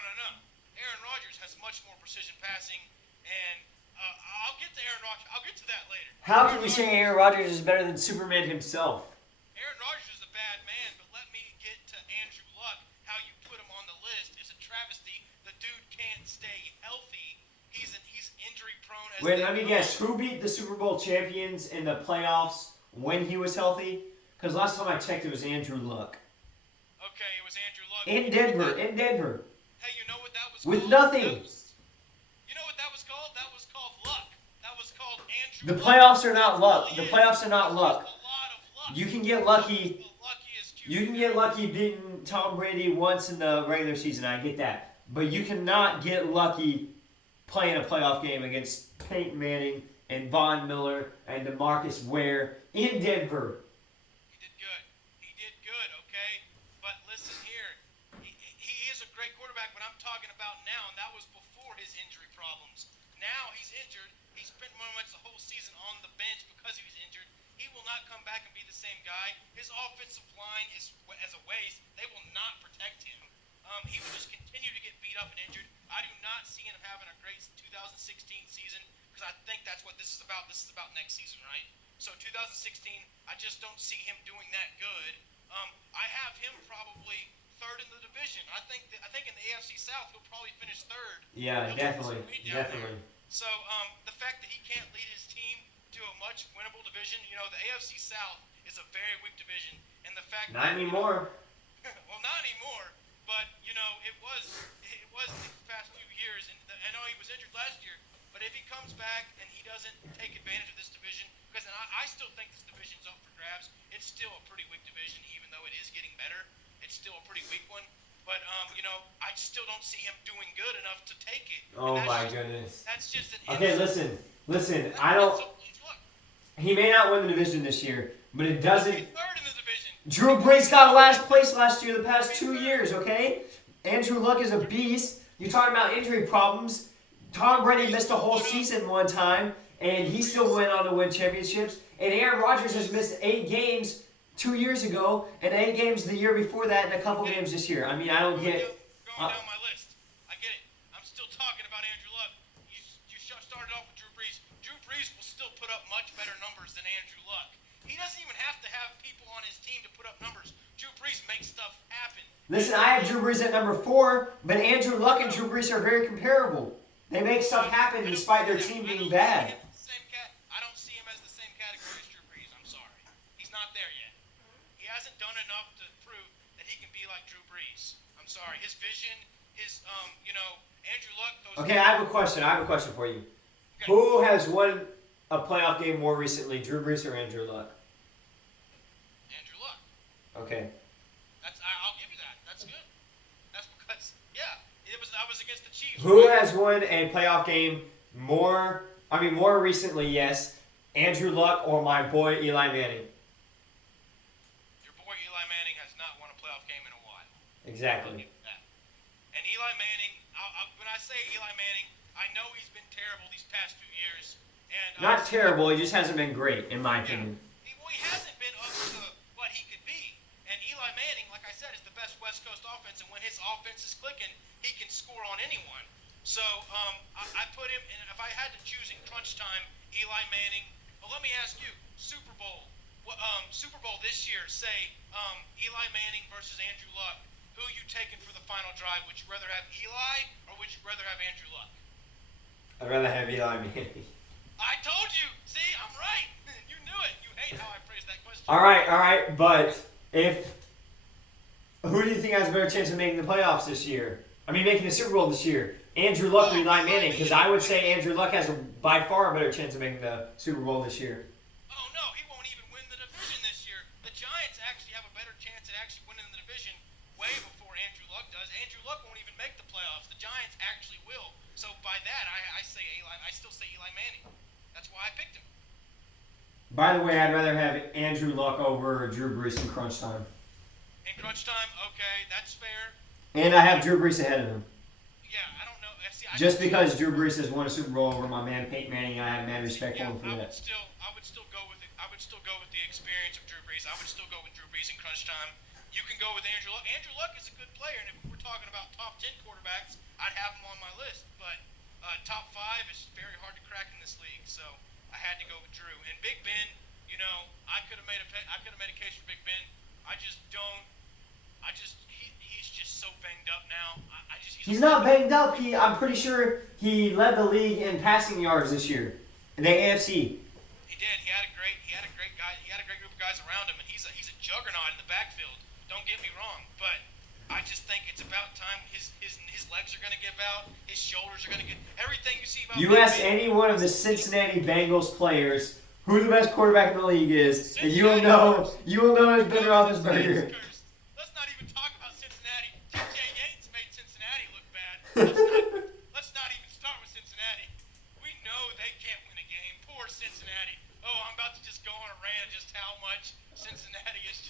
Aaron Rodgers has much more precision passing, and I'll get to Aaron Rodgers. I'll get to that later. How can you say Aaron Rodgers is better than Superman himself? Aaron Rodgers is a bad man, but let me get to Andrew Luck. How you put him on the list is a travesty. The dude can't stay healthy. He's injury prone. Wait, let me guess. Who beat the Super Bowl champions in the playoffs when he was healthy? Because last time I checked, it was Andrew Luck. Okay, it was Andrew Luck. In Denver. Hey, you know what that was With called? nothing. You know what that was called? That was called luck. That was called Andrew The Luck. playoffs are not luck. The playoffs are not luck. A lot of luck. You can get lucky. You can get lucky beating Tom Brady once in the regular season. I get that. But you cannot get lucky playing a playoff game against Peyton Manning and Von Miller and DeMarcus Ware in Denver. He did good, okay? But listen here. He is a great quarterback, but I'm talking about now, and that was before his injury problems. Now he's injured. He spent pretty much the whole season on the bench because he was injured. He will not come back and be the same guy. His offensive line is as a waste. They will not protect him. He will just continue to get beat up and injured. I do not see him having a great 2016 season because I think that's what this is about. This is about next season, right? So 2016, I just don't see him doing that good. I have him probably third in the division. I think in the AFC South he'll probably finish third. Yeah, He'll definitely, down definitely. there. So the fact that he can't lead his team to a much winnable division, the AFC South is a very weak division, and the fact Not that anymore. well, not anymore, but it was the past few years, and I know he was injured last year, but if he comes back and he doesn't take advantage of this division, because I still think this division's up for grabs. It's still a pretty weak division, even though it is getting better. It's still a pretty weak one, but I still don't see him doing good enough to take it. Oh my goodness. That's just an Okay, listen. I don't. He may not win the division this year, but it doesn't. Third in the division. Drew Brees got last place last year, the past 2 years, okay? Andrew Luck is a beast. You're talking about injury problems. Tom Brady missed a whole season one time, and he still went on to win championships. And Aaron Rodgers has missed 8 games 2 years ago, and 8 games the year before that, and a couple games this year. I mean, I don't get. Going down my list. I get it. I'm still talking about Andrew Luck. You started off with Drew Brees. Drew Brees will still put up much better numbers than Andrew Luck. He doesn't even have to have people on his team to put up numbers. Drew Brees makes stuff happen. Listen, I have Drew Brees at number 4, but Andrew Luck and Drew Brees are very comparable. They make stuff happen despite their team being bad. I don't see him as the same category as Drew Brees. I'm sorry. He's not there yet. He hasn't done enough to prove that he can be like Drew Brees. I'm sorry. His vision, Andrew Luck. Okay, I have a question for you. Okay. Who has won a playoff game more recently, Drew Brees or Andrew Luck? Andrew Luck. Okay. I'll give you that. That's good. That's because I was against the Chiefs. Who has won a playoff game more recently, yes, Andrew Luck or my boy Eli Manning? Your boy Eli Manning has not won a playoff game in a while. Exactly. I'll give you that. And Eli Manning, when I say Eli Manning, I know he's been terrible these past 2 years. And not terrible, he just hasn't been great, in my opinion. He hasn't been up to what he could be. And Eli Manning, like I said, is the best West Coast offense, and when his offense is clicking, he can score on anyone. So I put him, and if I had to choose in crunch time, Eli Manning. Well, let me ask you, Super Bowl this year, say Eli Manning versus Andrew Luck. Who are you taking for the final drive? Would you rather have Eli or would you rather have Andrew Luck? I'd rather have Eli Manning. I told you. See, I'm right. You knew it. You hate how I phrased that question. All right. But who do you think has a better chance of making the playoffs this year? I mean, making the Super Bowl this year? Andrew Luck or Eli Manning? Because I would say Andrew Luck has by far a better chance of making the Super Bowl this year. Oh, no. He won't even win the division this year. The Giants actually have a better chance at actually winning the division way before Andrew Luck does. Andrew Luck won't even make the playoffs. The Giants actually will. So by that, I still say Eli Manning. That's why I picked him. By the way, I'd rather have Andrew Luck over Drew Brees in crunch time. In crunch time, okay, that's fair. And I have Drew Brees ahead of him. Yeah, I don't know. Just because Drew Brees has won a Super Bowl over my man Peyton Manning, I have mad respect for him for that. I would still go with it. I would still go with the experience of Drew Brees. I would still go with Drew Brees in crunch time. You can go with Andrew Luck. Andrew Luck is a good player, and if we were talking about top 10 quarterbacks, I'd have him on my list. But top 5 is very hard to crack in this league, so I had to go with Drew. And Big Ben, I could have made a case for Big Ben. He's just so banged up now. He's not banged up. I'm pretty sure he led the league in passing yards this year in the AFC. He did. He had a great guy. He had a great group of guys around him, and he's a juggernaut in the backfield. Don't get me wrong, but I just think it's about time. His legs are going to give out. His shoulders are going to get everything you see about. You ask any one of the Cincinnati Bengals players who the best quarterback in the league is, and you will know it's Ben Roethlisberger. Let's not even talk about Cincinnati. T.J. Yates made Cincinnati look bad. Let's not even start with Cincinnati. We know they can't win a game. Poor Cincinnati. Oh, I'm about to just go on a rant just how much Cincinnati is.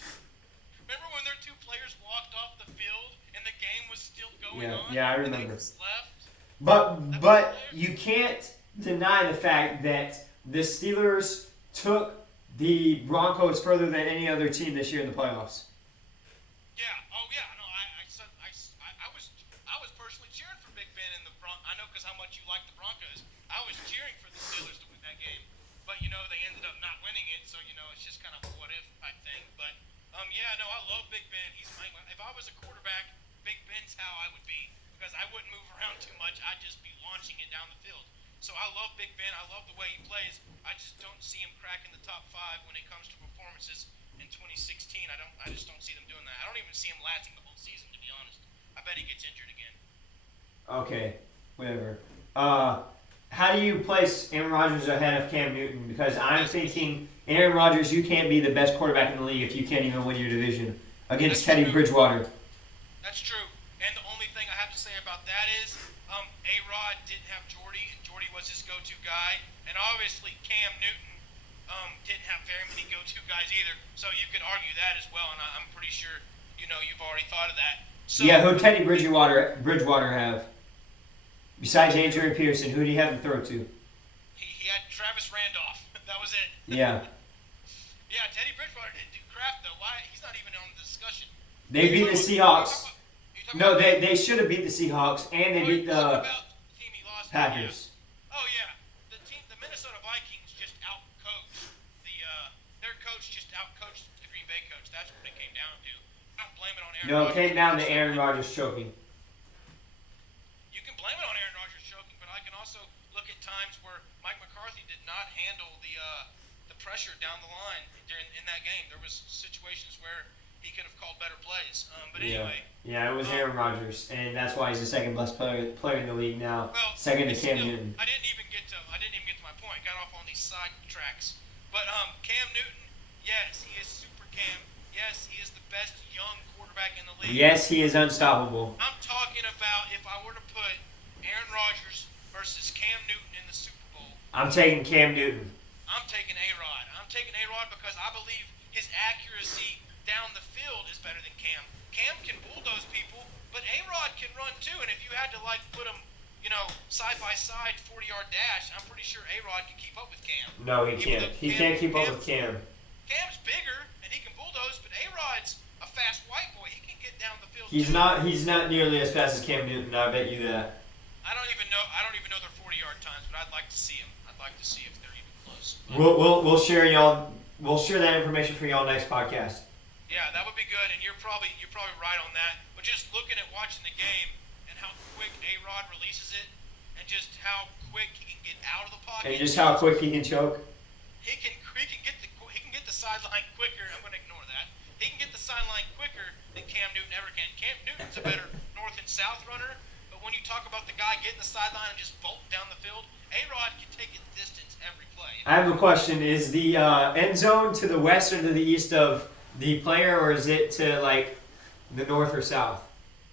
Remember when their 2 players walked off the field and the game was still going on? Yeah, I remember. And they just left? But you can't deny the fact that the Steelers took the Broncos further than any other team this year in the playoffs. Yeah. Oh yeah. No, I was personally cheering for Big Ben and the Broncos. I know because how much you like the Broncos. I was cheering for the Steelers to win that game, but they ended up not winning it. So it's just kind of a what if type thing. But I love Big Ben. If I was a quarterback how I would be because I wouldn't move around too much. I'd just be launching it down the field. So I love Big Ben. I love the way he plays. I just don't see him cracking the top 5 when it comes to performances in 2016. I just don't see them doing that. I don't even see him lasting the whole season, to be honest. I bet he gets injured again. Okay, whatever. How do you place Aaron Rodgers ahead of Cam Newton? Because I'm thinking, Aaron Rodgers, you can't be the best quarterback in the league if you can't even win your division against Teddy Bridgewater. That's true. And the only thing I have to say about that is A-Rod didn't have Jordy, and Jordy was his go-to guy. And obviously Cam Newton didn't have very many go-to guys either. So you could argue that as well, and I'm pretty sure you've already thought of that. So, yeah, who Teddy Bridgewater have? Besides Adrian Peterson, who do you have to throw to? He had Travis Randolph. That was it. Yeah. Yeah, Teddy Bridgewater didn't do crap, though. Why? He's not even on the discussion. They beat the Seahawks. No, they should have beat the Seahawks, and they beat the Packers. Oh, yeah. The Minnesota Vikings just outcoached their coach just outcoached the Green Bay coach. That's what it came down to. I don't blame it on Aaron Rodgers. No, it came down to Aaron Rodgers choking. You can blame it on Aaron Rodgers choking, but I can also look at times where Mike McCarthy did not handle the pressure down the line in that game. There was situations where he could have called better plays. But anyway. Yeah, it was Aaron Rodgers, and that's why he's the second best player in the league now. Well, second to Cam Newton. I didn't even get to my point. Got off on these side tracks. But Cam Newton, yes, he is super Cam. Yes, he is the best young quarterback in the league. Yes, he is unstoppable. I'm talking about if I were to put Aaron Rodgers versus Cam Newton in the Super Bowl. I'm taking Cam Newton. I'm taking A-Rod. I'm taking A-Rod because I believe his accuracy down the field is better than Cam. Cam can bulldoze people, but A-Rod can run too. And if you had to put them, side by side, 40-yard dash, I'm pretty sure A-Rod can keep up with Cam. No, he can't. He can't keep up with Cam. Cam's bigger and he can bulldoze, but A-Rod's a fast white boy. He can get down the field. He's not nearly as fast as Cam Newton. I bet you that. I don't even know their 40-yard times, but I'd like to see them. I'd like to see if they're even close. We'll share y'all. We'll share that information for y'all next podcast. Yeah, that would be good, and you're probably right on that. But just looking at watching the game and how quick A-Rod releases it, and just how quick he can get out of the pocket, and just how quick he can choke. He can get the sideline quicker. I'm going to ignore that. He can get the sideline quicker than Cam Newton ever can. Cam Newton's a better north and south runner, but when you talk about the guy getting the sideline and just bolting down the field, A-Rod can take it distance every play. I have a question: is the end zone to the west or to the east of the player, or is it to the north or south?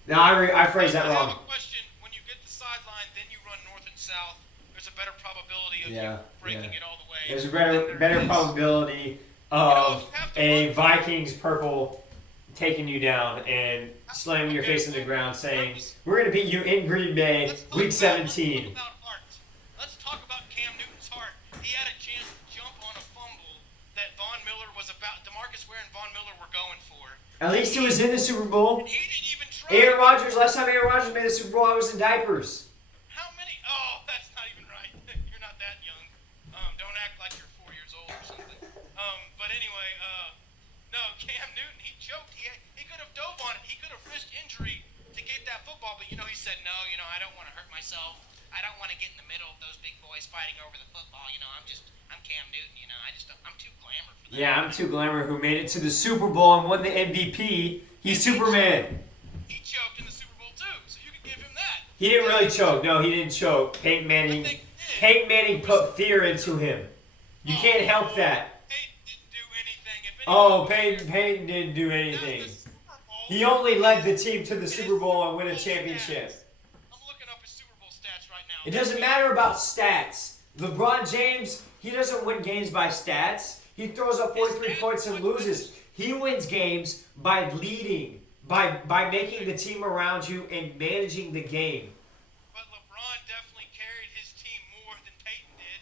No, I phrased that wrong. I have a question. When you get the sideline, then you run north and south. There's a better probability of you breaking it all the way. There's a better probability of a Vikings purple taking you down and slamming your face in the ground, saying, "We're going to beat you in Green Bay, Week 17." Let's talk about Cam Newton's heart. He had a chance to jump on a fumble that Von Miller was about. DeMarcus Ware and Von Miller were going for. At least he was in the Super Bowl. He didn't even try. Aaron Rodgers. Last time Aaron Rodgers made the Super Bowl, I was in diapers. How many? Oh, that's not even right. You're not that young. Don't act like you're 4 years old or something. But anyway, no, Cam Newton, he choked. He could have dove on it. He could have risked injury to get that football, but he said no. I don't want to hurt myself. I don't want to get in the middle of those big boys fighting over the football. I'm Cam Newton. I'm too glamour for that. Yeah, I'm too glamour. Who made it to the Super Bowl and won the MVP? He's Superman. He choked in the Super Bowl too, so you can give him that. He didn't really choke. No, he didn't choke. Peyton Manning put fear into him. You can't help that. Peyton didn't do anything. Oh, Peyton didn't do anything. He only led the team to the Super Bowl and win a championship. I'm looking up his Super Bowl stats right now. It doesn't matter about stats. LeBron James, he doesn't win games by stats. He throws up 43 points and loses. He wins games by leading, by making the team around you and managing the game. But LeBron definitely carried his team more than Peyton did.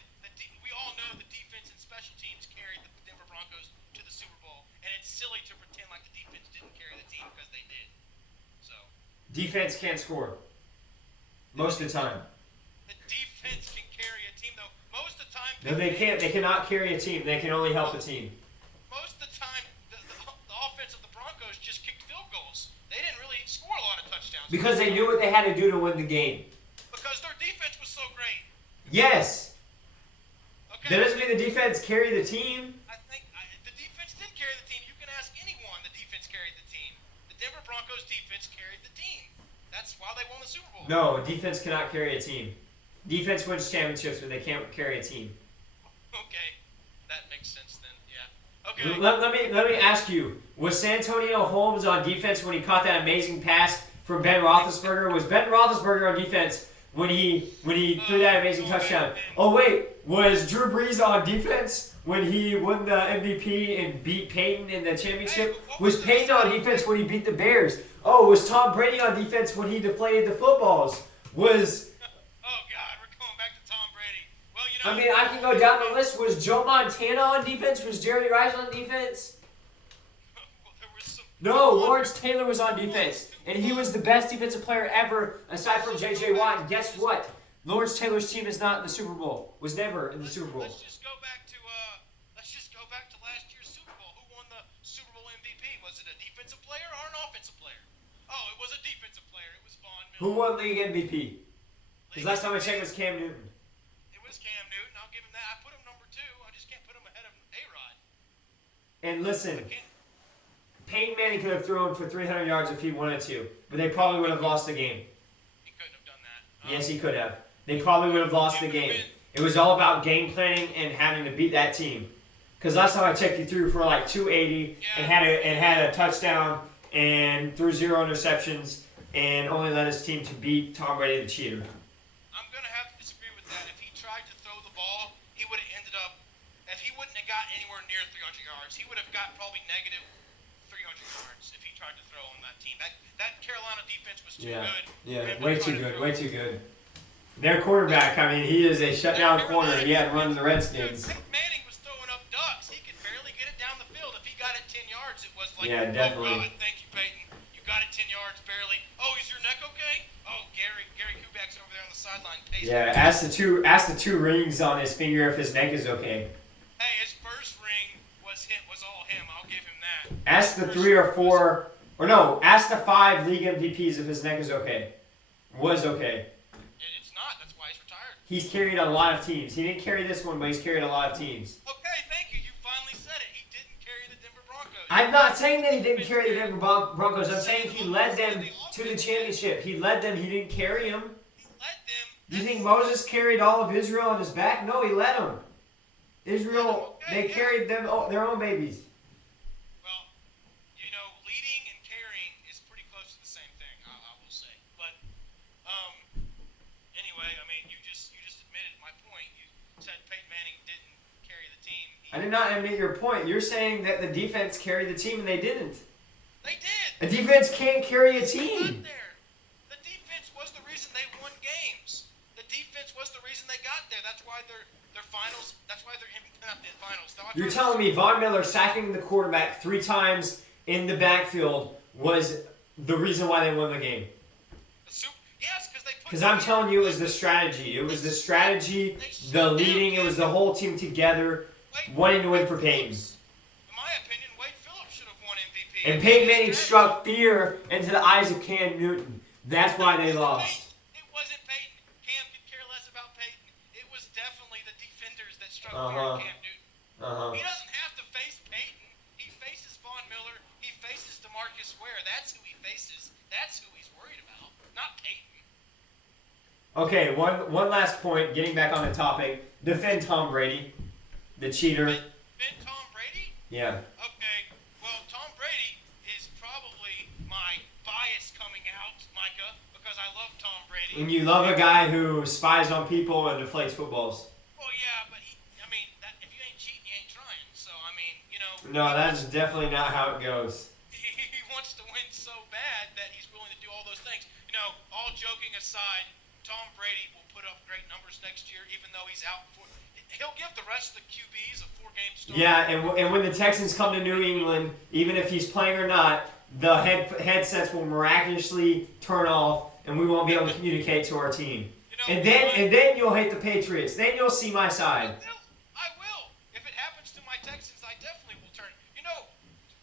We all know the defense and special teams carried the Denver Broncos to the Super Bowl, and it's silly to pretend like the defense didn't carry the team because they did. So defense can't score most of the time. The defense can carry a team, though. Most of the time, no, they can't. They cannot carry a team. They can only help a team. Most of the time, the offense of the Broncos just kicked field goals. They didn't really score a lot of touchdowns. Because they knew what they had to do to win the game. Because their defense was so great. Yes. Okay. That doesn't mean the defense carried the team. I think the defense did carry the team. You can ask anyone. The defense carried the team. The Denver Broncos defense carried the team. That's why they won the Super Bowl. No, defense cannot carry a team. Defense wins championships, but they can't carry a team. Okay, that makes sense then. Yeah. Okay. Let me ask you: was Santonio Holmes on defense when he caught that amazing pass from Ben Roethlisberger? Was Ben Roethlisberger on defense when he threw that amazing touchdown? Oh wait, was Drew Brees on defense when he won the MVP and beat Peyton in the championship? Was Peyton on defense when he beat the Bears? Oh, was Tom Brady on defense when he deflated the footballs? Was Oh God, we're going back to Tom Brady. Well, you know. I mean, I can go down the list. Was Joe Montana on defense? Was Jerry Rice on defense? Well, there was some. No, Lawrence Taylor was on defense. And he was the best defensive player ever, aside from J.J. Watt. And guess what? Lawrence Taylor's team is not in the Super Bowl. Was never in the Super Bowl. Let's just go back to last year's Super Bowl. Who won the Super Bowl MVP? Was it a defensive player or an offensive player? Oh, it was a defensive player. It was Von Miller. Who won league MVP? Because last time I checked, it was Cam Newton. It was Cam Newton. I'll give him that. I put him number 2. I just can't put him ahead of A-Rod. And listen, Peyton Manning could have thrown for 300 yards if he wanted to, but they probably would have lost the game. He couldn't have done that. Yes, he could have. They probably would have lost the game. It was all about game planning and having to beat that team. Because last time I checked, he threw for like 280 and had a touchdown and threw 0 interceptions and only led his team to beat Tom Brady, the cheater. I'm going to have to disagree with that. If he tried to throw the ball, he would have ended up, if he wouldn't have got anywhere near 300 yards, he would have got probably negative 300 yards if he tried to throw on that team. That Carolina defense was too good. Yeah, way too good, way too good. Their quarterback, I mean, he is a shutdown corner. He had run the Redskins. Dude, Manning was throwing up ducks. He could barely get it down the field. If he got it 10 yards, it was like, yeah, definitely. Oh, God, thank you, Peyton. You got it 10 yards barely. Oh, is your neck okay? Oh, Gary Kubiak's over there on the sideline. Yeah, ask the two rings on his finger if his neck is okay. Hey, his first ring was all him. I'll give him that. Ask the 3 or 4, or no, ask the 5 league MVPs if his neck is okay. Was okay. It's not. That's why he's retired. He's carried a lot of teams. He didn't carry this one, but he's carried a lot of teams. Okay, thank you. You finally said it. He didn't carry the Denver Broncos. I'm not saying that he didn't carry the Denver Broncos. I'm saying he led them to the championship. He led them. He didn't carry them. He led them. Do you think Moses carried all of Israel on his back? No, he led them. Israel, they carried them their own babies. Well, you know, leading and carrying is pretty close to the same thing, I will say. But anyway, I mean, you just admitted my point. You said Peyton Manning didn't carry the team. I did not admit your point. You're saying that the defense carried the team, and they didn't. They did. A defense can't carry a team. The defense was the reason they won games. The defense was the reason they got there. That's why they're finals. That's why they're not the finals. You're telling me Von Miller sacking the quarterback 3 times in the backfield was the reason why they won the game? Yes, because they put. Because I'm telling you, it was the strategy. It was the strategy, the leading. It was the whole team together, wanting to win for Peyton. In my opinion, Wade Phillips should have won MVP. And Peyton Manning struck fear into the eyes of Cam Newton. That's why they lost. It wasn't Peyton. Cam could care less about Peyton. It was definitely the defenders that struck fear in Cam Newton. He doesn't have to face Peyton. He faces Von Miller. He faces DeMarcus Ware. That's who he faces. That's who he's worried about, not Peyton. Okay, one last point. Getting back on the topic, defend Tom Brady, the cheater. Defend Tom Brady? Yeah. Okay. Well, Tom Brady is probably my bias coming out, Micah, because I love Tom Brady. And you love a guy who spies on people and deflates footballs. Well, yeah, but if you ain't cheating, you ain't trying. So, I mean, you know. No, that's definitely not how it goes. He wants to win so bad that he's willing to do all those things. You know, all joking aside, Tom Brady will put up great numbers next year, even though he's out for. He'll give the rest of the QBs a 4-game start. Yeah, and when the Texans come to New England, even if he's playing or not, the headsets will miraculously turn off, and we won't be able to communicate to our team. You know, And then you'll hate the Patriots. Then you'll see my side. I will. If it happens to my Texans, I definitely will turn. You know,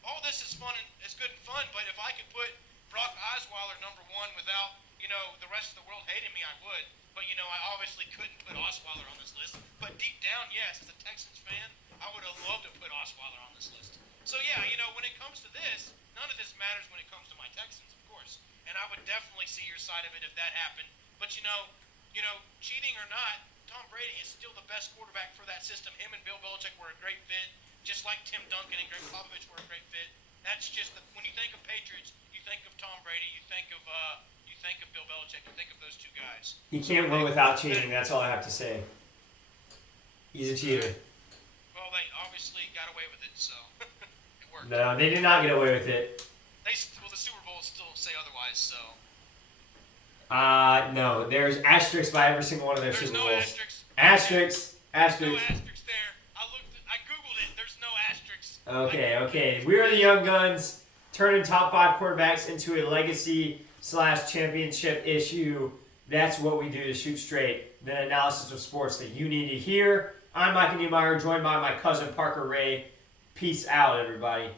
all this is fun and it's good and fun, but if I could put Brock Osweiler number one without, the rest of the world hating me, I would. But, I obviously couldn't put Osweiler on this list. But deep down, yes, as a Texans fan, I would have loved to put Osweiler on this list. So, yeah, when it comes to this, none of this matters when it comes to my Texans, of course. And I would definitely see your side of it if that happened. But, cheating or not, Tom Brady is still the best quarterback for that system. Him and Bill Belichick were a great fit, just like Tim Duncan and Greg Popovich were a great fit. That's just when you think of Patriots, you think of Tom Brady, you think of Bill Belichick, you think of those two guys. He can't win without cheating. That's all I have to say. He's a cheater. Well, they obviously got away with it, so it worked. No, they did not get away with it. The Super Bowls still say otherwise, so. No. There's asterisks by every single one of their There's Super no Bowls. asterisks. Asterisks. Asterisks. No asterisks there. I googled it. There's no asterisks. Okay. We are the Young Guns, turning top 5 quarterbacks into a legacy/championship issue. That's what we do to shoot straight. The analysis of sports that you need to hear. I'm Mike Niemeyer, joined by my cousin Parker Ray. Peace out, everybody.